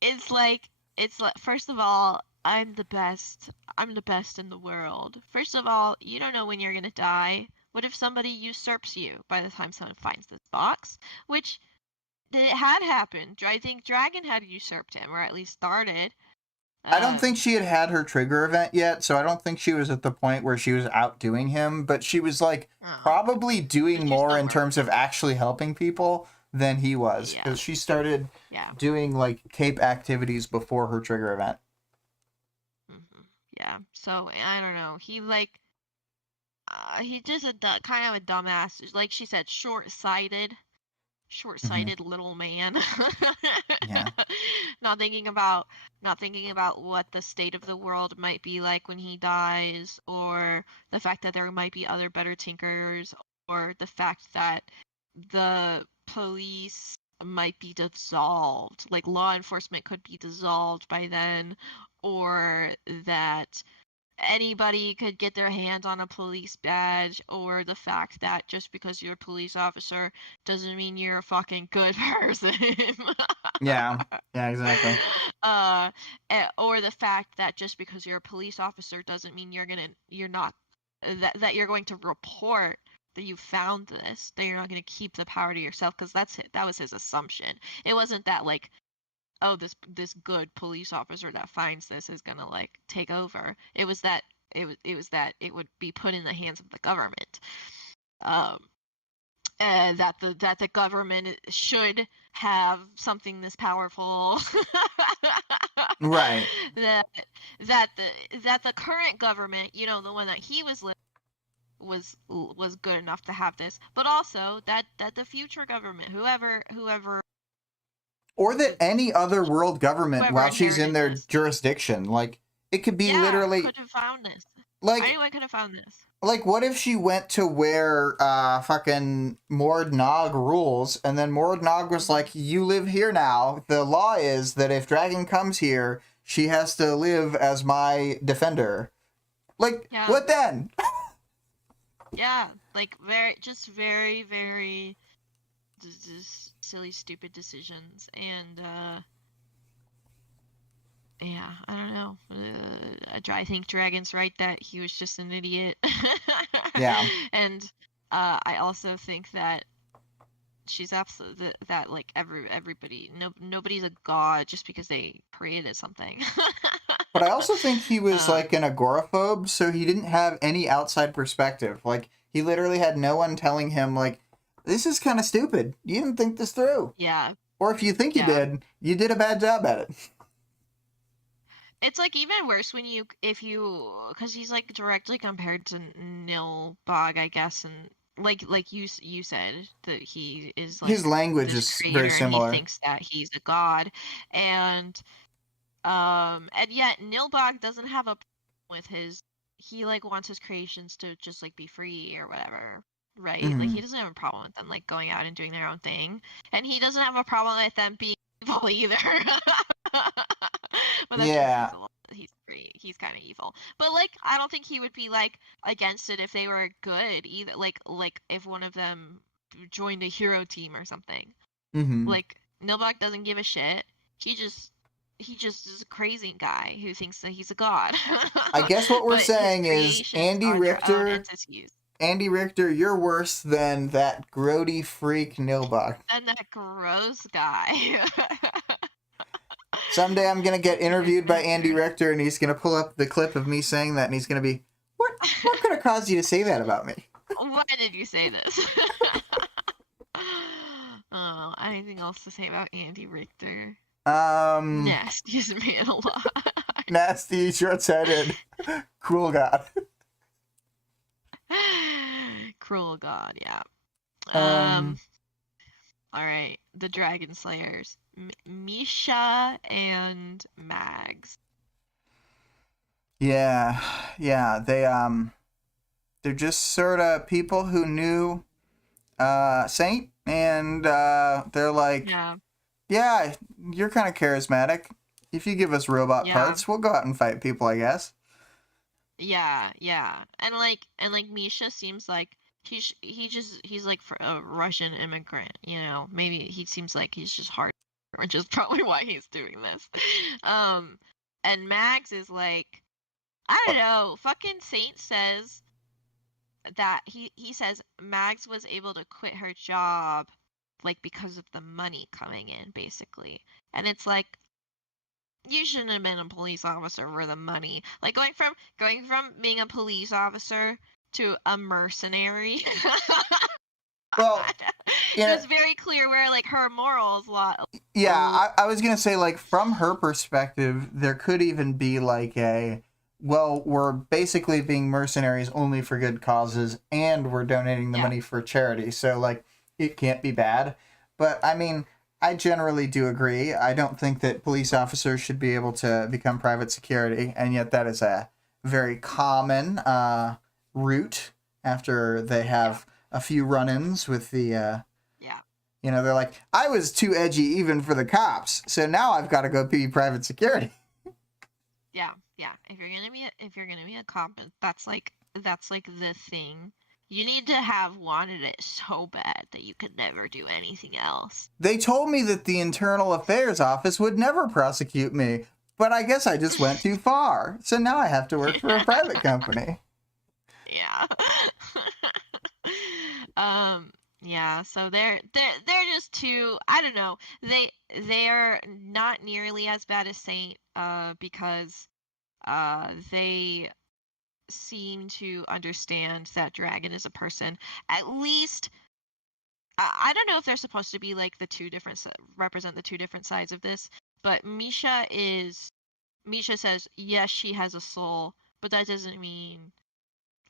is like, it's like, first of all, I'm the best. I'm the best in the world. First of all, you don't know when you're gonna die. What if somebody usurps you by the time someone finds this box? Which it had happened. I think Dragon had usurped him, or at least started. I don't think she had her trigger event yet, so I don't think she was at the point where she was outdoing him, but she was like probably doing more in terms of actually helping people than he was, because she started doing like cape activities before her trigger event. Yeah, so I don't know. He like he just kind of a dumbass. Like she said, short-sighted little man. Yeah. Not thinking about what the state of the world might be like when he dies, or the fact that there might be other better tinkers, or the fact that the police might be dissolved, like law enforcement could be dissolved by then, or that anybody could get their hands on a police badge, or the fact that just because you're a police officer doesn't mean you're a fucking good person. Yeah, exactly. Or the fact that just because you're a police officer doesn't mean you're not that you're going to report that you found this, that you're not going to keep the power to yourself, because that was his assumption. It wasn't that like, oh, this good police officer that finds this is gonna like take over. It was that it would be put in the hands of the government. And that the government should have something this powerful. Right. That the current government, you know, the one that he was was good enough to have this, but also that the future government, whoever or that any other world government, while she's in their jurisdiction, like it could be literally could have found this. Like anyone could have found this. Like, what if she went to where fucking Mord Nog rules, and then Mord Nog was like, "You live here now. The law is that if Dragon comes here, she has to live as my defender." Like, what then? Yeah, like very just silly, stupid decisions, and yeah, I don't know. I think Dragon's right that he was just an idiot. Yeah. And I also think that she's absolutely that like everybody, nobody's a god just because they created something. But I also think he was like an agoraphobe, so he didn't have any outside perspective. Like, he literally had no one telling him, like, this is kind of stupid. You didn't think this through. Yeah. Or if you think you did, you did a bad job at it. It's like even worse when because he's like directly compared to Nilbog, I guess, and like you said that he is like his language is very similar. And he thinks that he's a god, and yet Nilbog doesn't have a problem with he like wants his creations to just like be free or whatever, right? Mm-hmm. Like he doesn't have a problem with them like going out and doing their own thing, and he doesn't have a problem with them being evil either. But that's he's kind of evil. But like I don't think he would be like against it if they were good either. Like if one of them joined a hero team or something. Mm-hmm. Like Nilbog doesn't give a shit. He just is a crazy guy who thinks that he's a god. I guess what we're saying is Andy Richter, you're worse than that grody freak Nilbog. And that gross guy. Someday I'm going to get interviewed by Andy Richter, and he's going to pull up the clip of me saying that, and he's going to be, what could have caused you to say that about me? Why did you say this? Oh, anything else to say about Andy Richter? Nastiest man alive. Nasty, short-sighted, cruel god. Cruel god, yeah. All right, the Dragon Slayers, Misha and Mags. Yeah, they're just sort of people who knew Saint, and they're like, yeah, you're kind of charismatic. If you give us robot parts, we'll go out and fight people, I guess. Yeah, yeah. And Misha seems like he's like for a Russian immigrant, you know. Maybe he seems like he's just hard, which is probably why he's doing this. Um and Mags is like, I don't know, fucking Saint says that he says Mags was able to quit her job like because of the money coming in, basically. And it's like, you shouldn't have been a police officer for the money. Like going from being a police officer to a mercenary. Well, you know, It's very clear where like her morals lot. yeah, I was gonna say, like, from her perspective, there could even be like well, we're basically being mercenaries only for good causes, and we're donating the Yeah. money for charity, so like it can't be bad. But I mean, I generally do agree. I don't think that police officers should be able to become private security, and yet that is a very common route after they have a few run-ins with the. Yeah. You know, they're like, I was too edgy even for the cops, so now I've got to go be private security. Yeah. Yeah. If you're gonna be a cop, that's like the thing. You need to have wanted it so bad that you could never do anything else. They told me that the Internal Affairs Office would never prosecute me, but I guess I just went too far. So now I have to work for a private company. Yeah. Yeah, so they're just too, I don't know. They're not nearly as bad as Saint because they seem to understand that Dragon is a person. At least I don't know if they're supposed to be like represent the two different sides of this, but Misha says yes, she has a soul, but that doesn't mean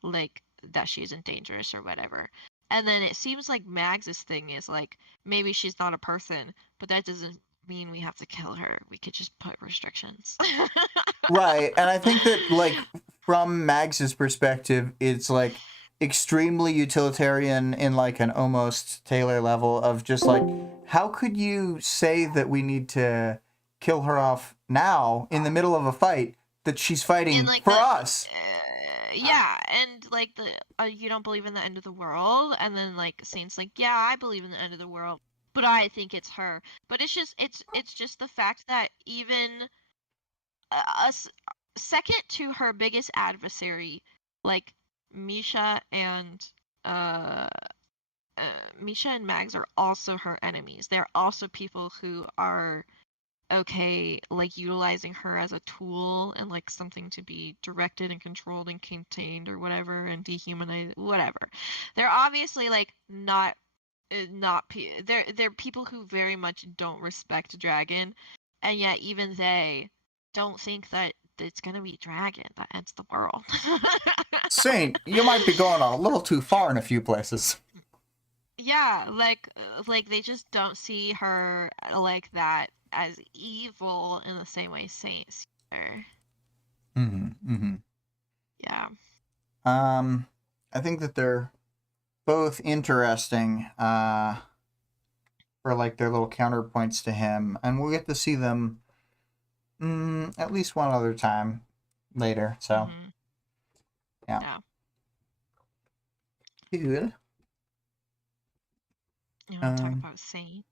like that she isn't dangerous or whatever. And then it seems like Mags's thing is like, maybe she's not a person, but that doesn't mean we have to kill her. We could just put restrictions. Right, and I think that, like, from Mags's perspective, it's like extremely utilitarian in like an almost Taylor level of just like, how could you say that we need to kill her off now in the middle of a fight that she's fighting like for us? Yeah, and like you don't believe in the end of the world, and then like Saint's like, yeah, I believe in the end of the world, but I think it's her. But it's just the fact that even a second to her biggest adversary, like Misha and uh, Misha and Mags are also her enemies. They're also people who are okay, like utilizing her as a tool and like something to be directed and controlled and contained or whatever and dehumanized, whatever. They're obviously like they're people who very much don't respect Dragon, and yet even they don't think that it's gonna be Dragon that ends the world. Saint, you might be going a little too far in a few places. Yeah, like they just don't see her like that as evil in the same way Saint sees her. Yeah. I think that they're both interesting for like their little counterpoints to him, and we'll get to see them at least one other time later. So, yeah. Good. You want to talk about Saint?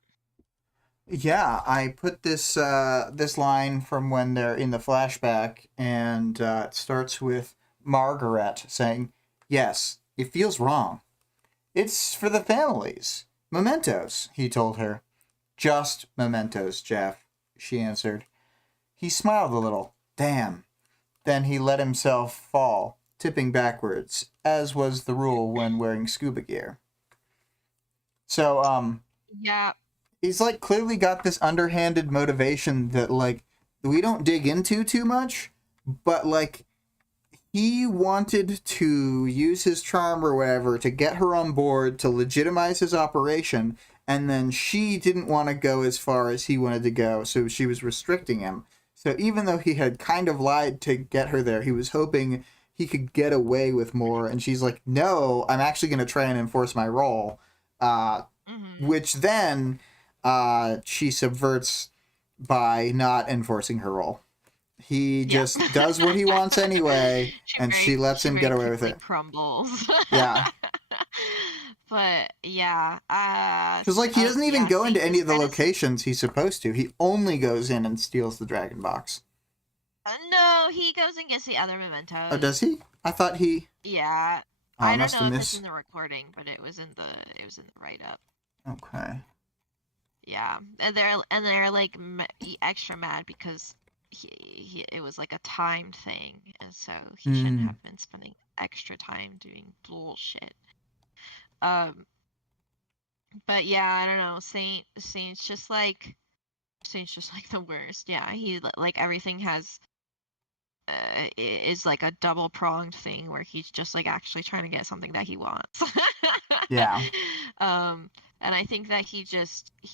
Yeah, I put this line from when they're in the flashback, and it starts with Margaret saying, "Yes, it feels wrong. It's for the families. Mementos," he told her. "Just mementos, Jeff," she answered. He smiled a little. Damn. Then he let himself fall, tipping backwards, as was the rule when wearing scuba gear. So, Yeah. he's like clearly got this underhanded motivation that like we don't dig into too much, but like he wanted to use his charm or whatever to get her on board to legitimize his operation, and then she didn't want to go as far as he wanted to go, so she was restricting him. So even though he had kind of lied to get her there, he was hoping he could get away with more, and she's like, no, I'm actually going to try and enforce my role, which then she subverts by not enforcing her role. He Yep. just does what he wants anyway, and she lets She him get very away with quickly it. crumbles. Yeah. But yeah, Because, like, he doesn't even yeah, go Saint into any just of the kind of. locations he's supposed to. He only goes in and steals the dragon box. No, he goes and gets the other Oh, does mementos. he? I thought he... Yeah, Oh, I I don't must have know if it's in missed... the recording, but it was in the write up. Okay. Yeah, and they're like extra mad because it was like a timed thing, and so he shouldn't Hmm. have been spending extra time doing bullshit. Um, but yeah, I don't know. Saint's just like the worst. Yeah, he like everything has is like a double pronged thing where he's just like actually trying to get something that he wants. Yeah. um, and I think that he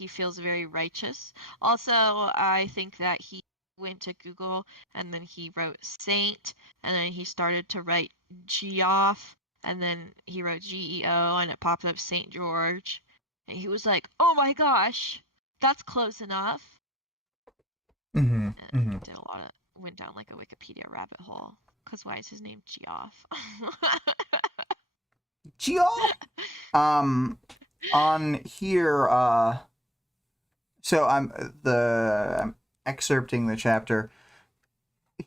feels very righteous. Also, I think that he went to Google and then he wrote Saint, and then he started to write Geoff, and then he wrote GEO, and it popped up Saint George, and he was like, "Oh my gosh, that's close enough." Mm-hmm. He Mm-hmm. did a lot of went down like a Wikipedia rabbit hole. Cause why is his name Geoff? Geo? On here, so I'm excerpting the chapter.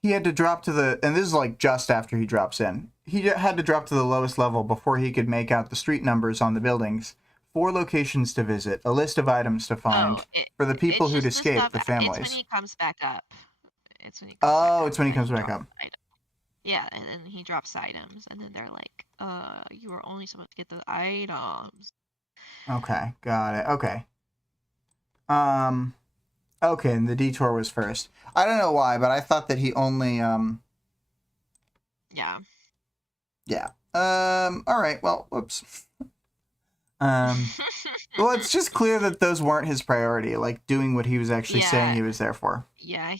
He had to drop to the, and this is like just after he drops in. He had to drop to the lowest level before he could make out the street numbers on the buildings. 4 locations to visit, a list of items to find for the people It's who'd just the escaped, stuff. the It's when families. he comes back up. It's when he comes back Oh, up, it's when and he then comes he back drops up. the item. Yeah, and then he drops items, and then they're like, you were only supposed to get the items." Okay, got it. Okay. Okay, and the detour was first. I don't know why, but I thought that he only Yeah. yeah. All right. Well, whoops. Well, it's just clear that those weren't his priority, like doing what he was actually saying Yeah, he was there for. yeah.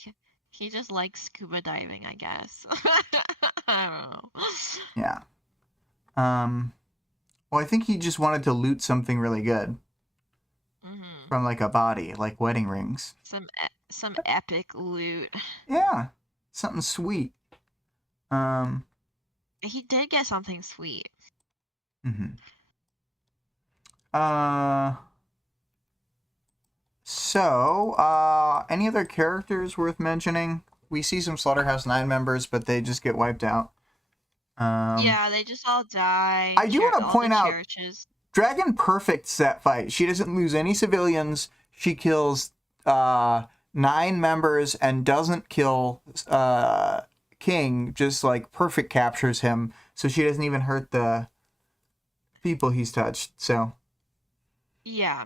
He just likes scuba diving, I guess. I don't know. Yeah. Well, I think he just wanted to loot something really good Hmm. from like a body, like wedding rings. Some epic loot. Yeah. Something sweet. Um, He did get something sweet. mhm. Uh any other characters worth mentioning? We see some Slaughterhouse 9 members, but they just get wiped out. Yeah, they just all die. I do want to All the point out churches. Dragon perfects that fight. She doesn't lose any civilians. She kills 9 members and doesn't kill King. Just like perfect captures him, so she doesn't even hurt the people he's touched. So Yeah,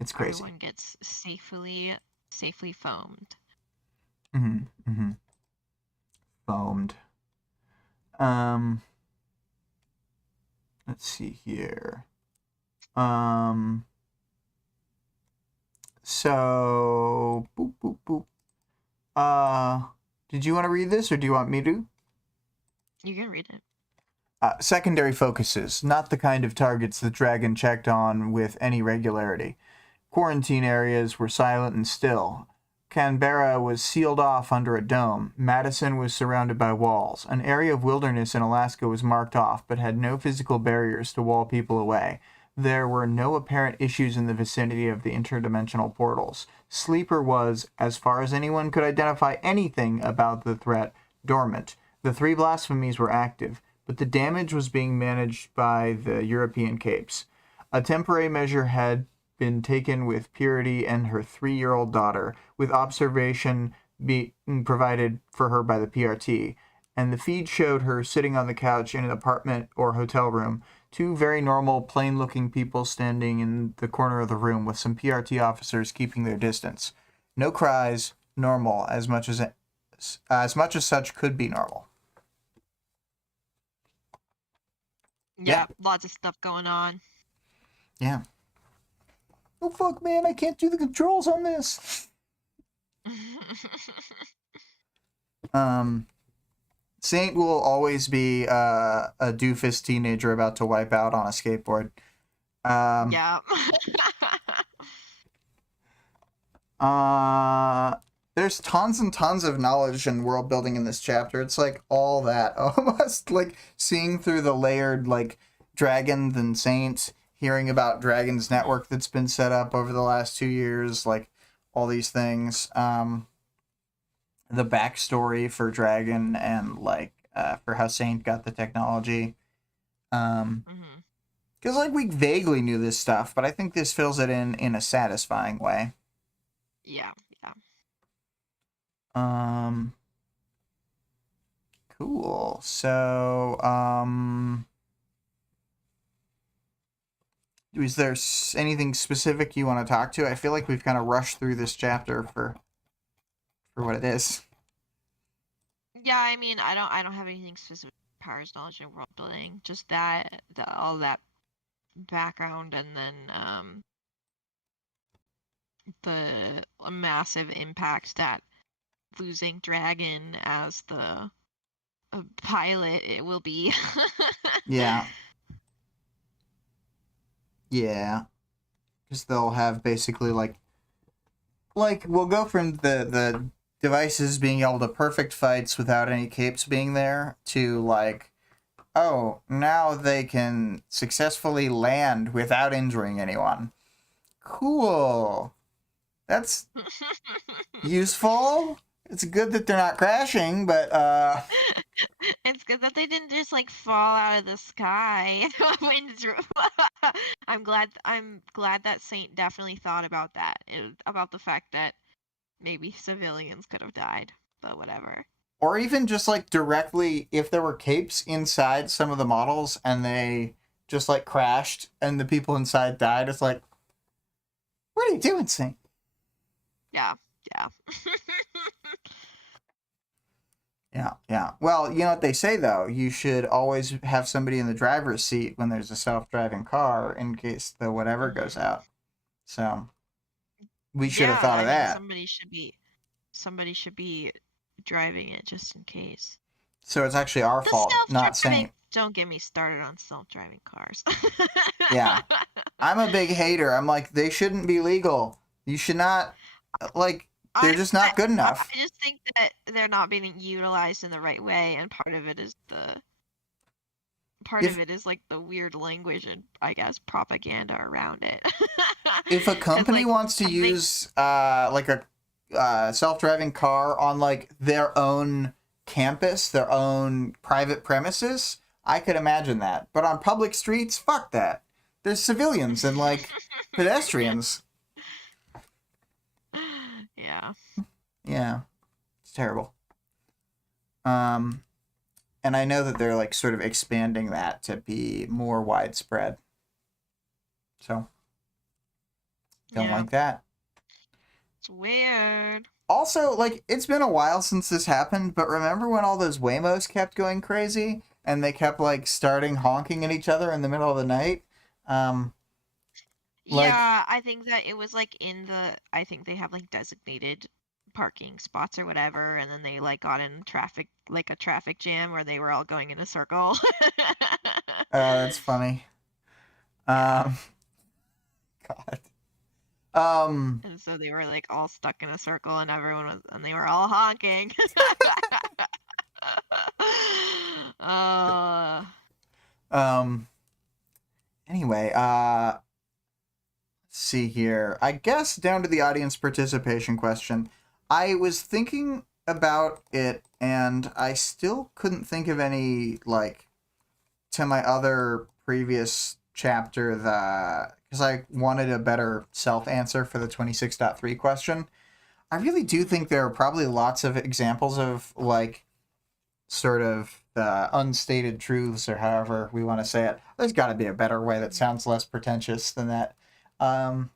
it's crazy. everyone gets safely foamed. Mm-hmm. Mm-hmm. Foamed. Um. Let's see here. So boop boop boop. Did you want to read this or do you want me to? You can read it. Secondary focuses, not the kind of targets the dragon checked on with any regularity. Quarantine areas were silent and still. Canberra was sealed off under a dome. Madison was surrounded by walls. An area of wilderness in Alaska was marked off, but had no physical barriers to wall people away. There were no apparent issues in the vicinity of the interdimensional portals. Sleeper was, as far as anyone could identify anything about the threat, dormant. The 3 blasphemies were active, but the damage was being managed by the European capes. A temporary measure had been taken with Purity and her 3-year-old daughter, with observation being provided for her by the PRT, and the feed showed her sitting on the couch in an apartment or hotel room, 2 very normal, plain-looking people standing in the corner of the room with some PRT officers keeping their distance. No cries, normal, as much as such could be normal. Yeah, lots of stuff going on. Yeah. Oh fuck, man, I can't do the controls on this. Saint will always be a doofus teenager about to wipe out on a skateboard. Yeah. there's tons and tons of knowledge and world building in this chapter. It's like all that, almost like seeing through the layered like dragons and saints, hearing about Dragon's network that's been set up over the last 2 years, like all these things. The backstory for Dragon and like for how Saint got the technology. Mm-hmm. Because like we vaguely knew this stuff, but I think this fills it in a satisfying way. Yeah, yeah. Cool. So, is there anything specific you want to talk to? I feel like we've kind of rushed through this chapter for what it is. Yeah, I mean, I don't have anything specific. Powers, knowledge, and world building. Just that, all that background, and then the massive impact that losing Dragon as the pilot it will be. Yeah. Yeah. Because they'll have basically like we'll go from the devices being able to perfect fights without any capes being there to like, oh, now they can successfully land without injuring anyone. Cool. That's useful. It's good that they're not crashing, but It's good that they didn't just like fall out of the sky. I'm glad that Saint definitely thought about that. About the fact that maybe civilians could have died, but whatever. or even just like directly if there were capes inside some of the models and they just like crashed and the people inside died, it's like, what are you doing, Saint? Yeah, yeah. Yeah, yeah. Well, you know what they say though. You should always have somebody in the driver's seat when there's a self-driving car in case the whatever goes Mhm. out. So we should have Yeah, thought I of mean that. somebody should be driving it just in case. So it's actually our The fault, not self-driving, Saint. don't get me started on self-driving cars. Yeah, I'm a big hater. I'm like they shouldn't be legal. You should not like they're I, just I not good I enough. just think that they're not being utilized in the right way, and part of If it is like the weird language and I guess propaganda around it. if a Because company like wants to something, use like a self-driving car on like their own campus, their own private premises, I could imagine that. But on public streets, fuck that. There's civilians and like pedestrians. yeah, Yeah, it's terrible. Um, and I know that they're like sort of expanding that to be more widespread. So don't yeah, like that. it's weird. Also, like, it's been a while since this happened, but remember when all those Waymos kept going crazy and they kept, like, starting honking at each other in the middle of the night? Um, like, Yeah, I think that it was like I think they have like designated parking spots or whatever, and then they like got in traffic, like a traffic jam where they were all going in a circle. that's funny. Yeah. Um, God. Um, And so they were like all stuck in a circle and and they were all honking. uh, um, anyway, let's see here. I guess down to the audience participation question. I was thinking about it and I still couldn't think of any, like, to my other previous chapter, the because I wanted a better self answer for the 26.3 question. I really do mhm. think there are probably lots of examples of like sort of the unstated truths or however we want to say it. There's got to be a better way that sounds less pretentious than that. Um,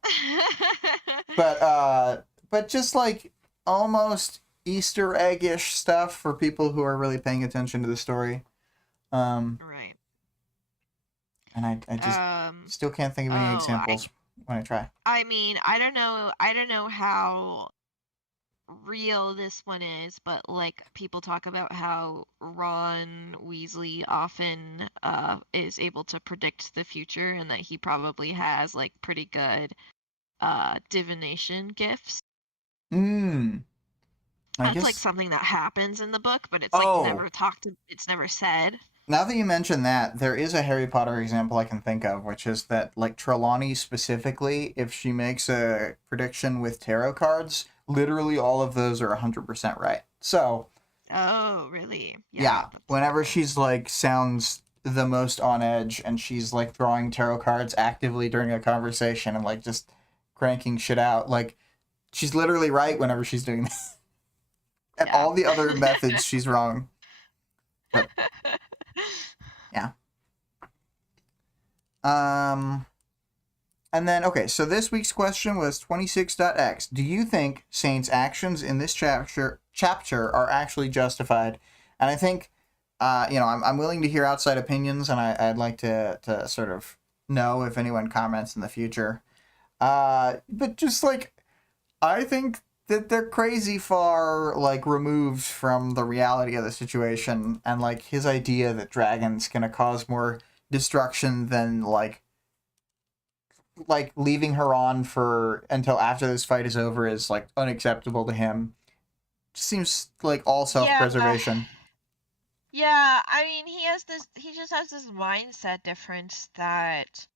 but just like almost Easter egg-ish stuff for people who are really paying attention to the story. Um, Right. and I just Um, still can't think of any oh, examples when I try. I mean, I don't know how real this one is, but like people talk about how Ron Weasley often is able to predict the future and that he probably has like pretty good divination gifts. Mm. I That's like guess. something that happens in the book, but it's like Oh, never talked to, it's never said. now that you mention that, there is a Harry Potter example I can think of, which is that, like, Trelawney specifically, if she makes a prediction with tarot cards, literally all of those are 100% right. So, Oh, really? Yeah, yeah, that's whenever cool. she's, like, sounds the most on edge and she's, like, throwing tarot cards actively during a conversation and, like, just cranking shit out, like, she's literally right whenever she's doing that. And Yeah. all the other methods, she's wrong. But, yeah. Um, And then, okay, so this week's question was 26.x. Do you think Saint's actions in this chapter are actually justified? And I think, I'm willing to hear outside opinions, and I'd like to sort of know if anyone comments in the future. But just, like, I think that they're crazy far, like, removed from the reality of the situation, and, like, his idea that dragons gonna cause more destruction than, leaving her on for until after this fight is over is like unacceptable to him. Just seems like all Yeah. self-preservation. Yeah, I mean, he just has this mindset difference that,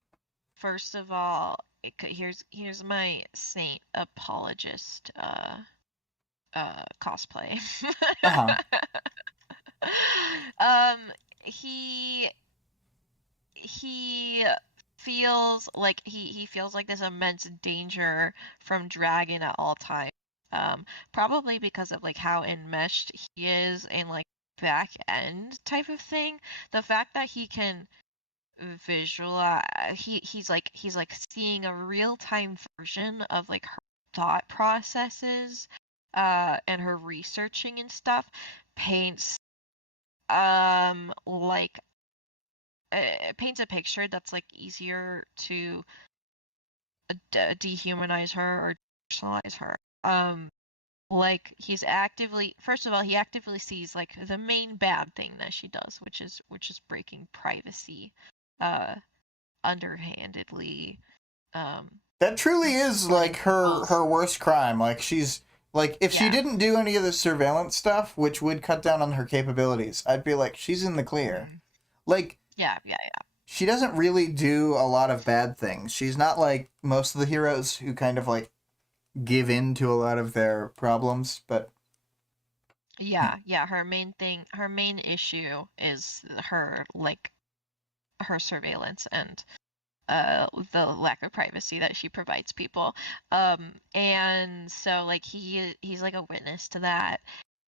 first of all, here's my saint apologist cosplay. Uh-huh. Um, he he feels like he feels like this immense danger from Dragon at all times. Probably because of like how enmeshed he is in like back end type of thing. The fact that he can visualize he's like seeing a real-time version of like her thought processes and her researching and stuff paints like it paints a picture that's like easier to dehumanize her or personalize her. Like he's actively, first of all, he actively sees like the main bad thing that she does, which is breaking privacy, uh, underhandedly, um, That truly is destroying like her people's. worst crime. Like she's like if she Yeah. didn't do any of the surveillance stuff, which would cut down on her capabilities, I'd be like she's in the clear. Mhm. Like Yeah, yeah, she doesn't really do a lot of bad things. She's not like most of the heroes who kind of like give in to a lot of their problems, but yeah. yeah. Her main issue is her surveillance and the lack of privacy that she provides people. And so like he's like a witness to that,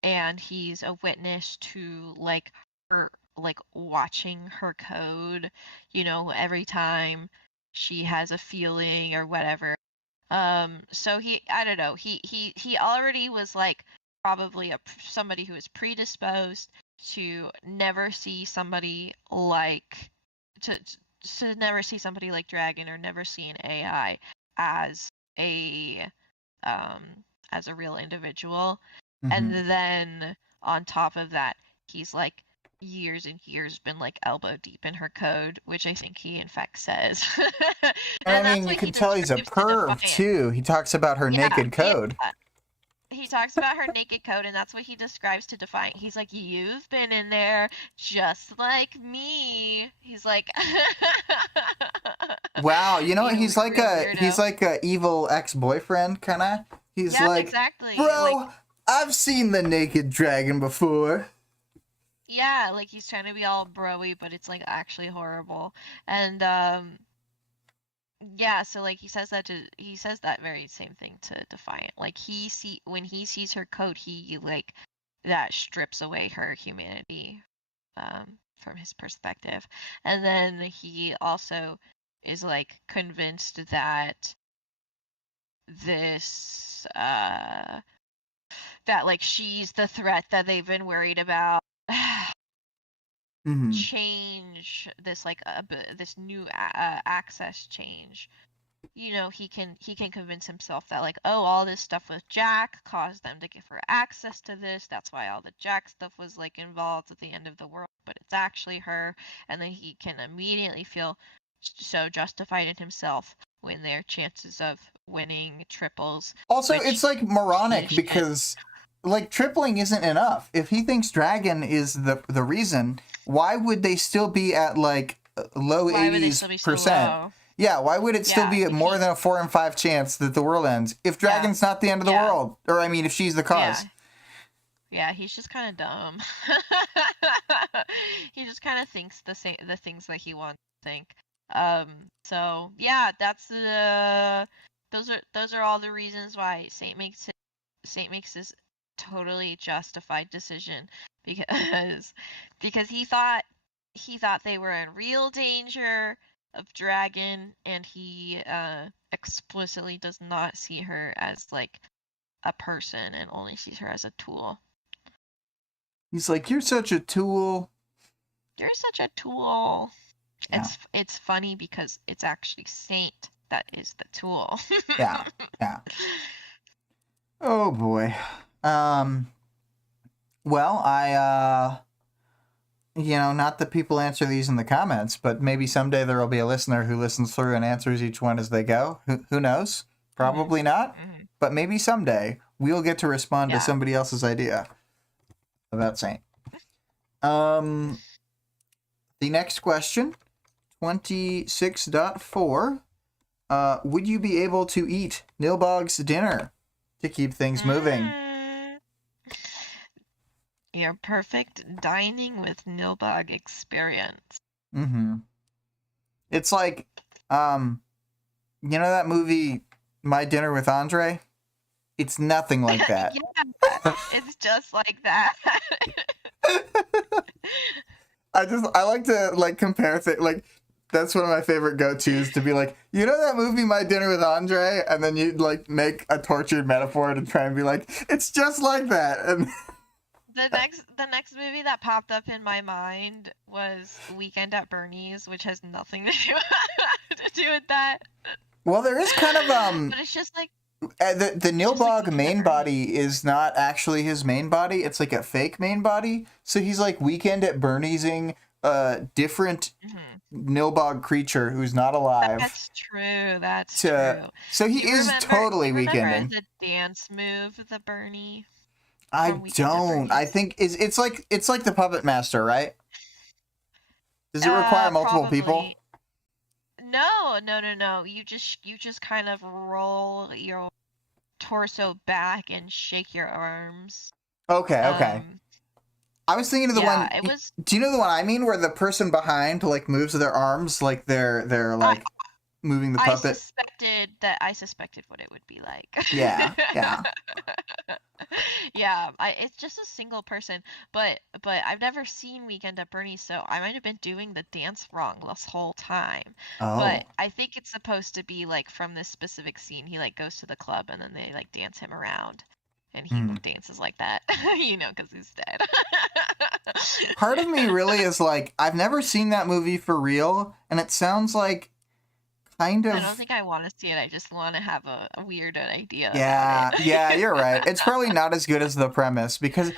and he's a witness to like her like watching her code, every time she has a feeling or whatever. So I don't know, he already was like probably somebody who is predisposed to never see somebody like to never see somebody like Dragon, or never see an AI as a as a real individual. And Mm-hmm. then on top of that, he's like years and years been like elbow deep in her code, which I think he in fact says. And I And that's mean, you what he can tell he's a describes to perv Defiant. too. He talks about her Yeah, naked yeah. code. He talks about her naked code, and that's what he describes to Defiant. He's like, "You've been in there just like me." He's like, Wow, you know he's like real he's weirdo. like a evil ex-boyfriend kind of. He's Yep, like, exactly. Like, "Bro, I've seen the naked dragon before." yeah, like he's trying to be all broy, but it's like actually horrible. And yeah, so like he says that very same thing to Defiant. Like when he sees her code, he like that strips away her humanity from his perspective. And then he also is like convinced that this that like she's the threat that they've been worried about. Mm-hmm. Change this like this new access change. He can convince himself that like, oh, all this stuff with Jack caused them to give her access to this, that's why all the Jack stuff was like involved at the end of the world, but it's actually her. And then he can immediately feel so justified in himself when their chances of winning triples, Also, which it's like he moronic should. because like, tripling isn't enough. If he thinks dragon is the reason, why would they still be at, like, low Why would they 80s still be so percent? low? Yeah, why would it still Yeah, be at if more he, than a 4 in 5 chance that the world ends if yeah, dragon's not the end of the yeah, world? Or, I mean, if she's the yeah, cause. yeah. He's just kind of dumb. He just kind of thinks the things that he wants to think. So yeah, that's the those are all the reasons why Saint makes this totally justified decision because he thought they were in real danger of dragon, and he explicitly does not see her as like a person and only sees her as a tool. He's like, you're such a tool. You're such a tool. Yeah. It's funny because it's actually Saint that is the tool. Yeah. Yeah. Oh boy. Well, not that people answer these in the comments, but maybe someday there will be a listener who listens through and answers each one as they go. Who knows? Probably not. Mm-hmm. But maybe someday we'll get to respond Yeah. to somebody else's idea about Saint. The next question, 26.4. Would you be able to eat Nilbog's dinner to keep things moving? Your perfect dining with Nilbog experience. Mm-hmm. It's like, that movie, My Dinner with Andre? It's nothing like that. Yeah, it's just like that. I like to, like, compare things, like, that's one of my favorite go-tos, to be like, that movie My Dinner with Andre? And then you like make a tortured metaphor to try and be like, it's just like that. And the next movie that popped up in my mind was Weekend at Bernie's, which has nothing to do with that. Well, there is kind of but it's just like the Nilbog main body is not actually his main body. It's like a fake main body. So he's like Weekend at Bernie'sing a different Nilbog creature who's not alive. That's true. That's true. So he is totally weekending. The dance move, the Bernie. I don't. I think it's like the Puppet Master, right? Does it require multiple people? No. You just kind of roll your torso back and shake your arms. Okay. I was thinking of the one. Do you know the one I mean, where the person behind like moves their arms like they're like moving the puppet? I suspected what it would be like. Yeah. Yeah, it's just a single person, but I've never seen Weekend at Bernie's, so I might have been doing the dance wrong this whole time. Oh. But I think it's supposed to be like from this specific scene. He like goes to the club and then they like dance him around, and he dances like that, because he's dead. Part of me really is like, I've never seen that movie for real, and it sounds like kind of... I don't think I want to see it. I just want to have a weird idea. Yeah, you're right. It's probably not as good as the premise, because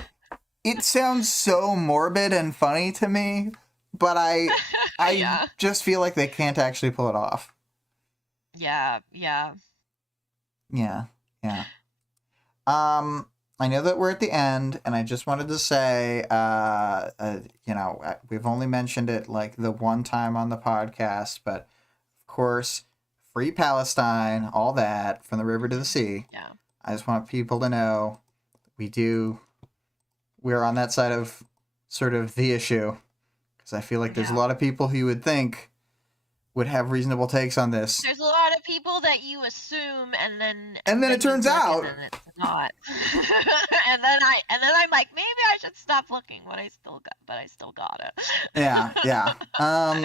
it sounds so morbid and funny to me, but I just feel like they can't actually pull it off. Yeah. I know that we're at the end, and I just wanted to say, we've only mentioned it like the one time on the podcast, but of course, free Palestine, all that, from the river to the sea. Yeah. I just want people to know we're on that side of sort of the issue, because I feel like there's a lot of people who you would think would have reasonable takes on this. There's a lot of people that you assume, and then it turns out it's not. and then I'm like, maybe I should stop looking, but I still got it. Yeah.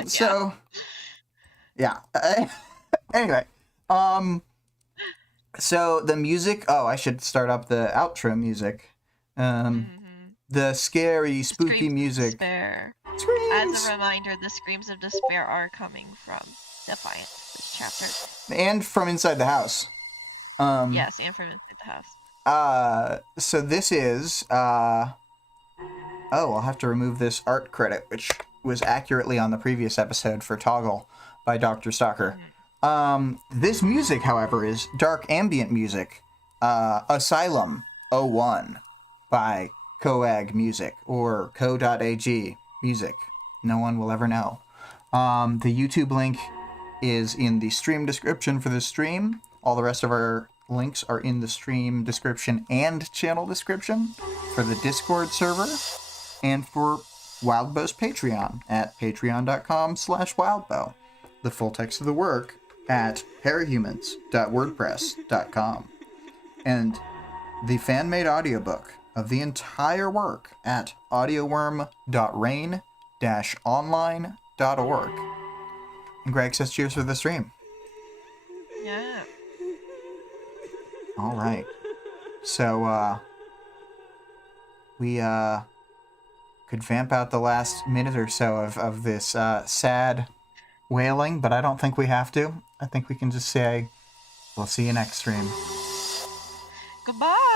So yeah. Anyway, so the music. Oh, I should start up the outro music. The scary, spooky music. As a reminder, the screams of despair are coming from Defiant, this chapter. And from inside the house. Yes, and from inside the house. So this is, I'll have to remove this art credit, which was accurately on the previous episode for Toggle by Dr. Stalker. This music, however, is dark ambient music. Asylum 01. by CO.AG Music or CO.AG Music. No one will ever know. The YouTube link is in the stream description for the stream. All the rest of our links are in the stream description and channel description for the Discord server and for Wildbow's Patreon at patreon.com/wildbow. The full text of the work at parahumans.wordpress.com. And the fan-made audiobook of the entire work at audioworm.rain-online.org. And Greg says cheers for the stream. Yeah. All right. So, we could vamp out the last minute or so of this sad wailing, but I don't think we have to. I think we can just say, we'll see you next stream. Goodbye.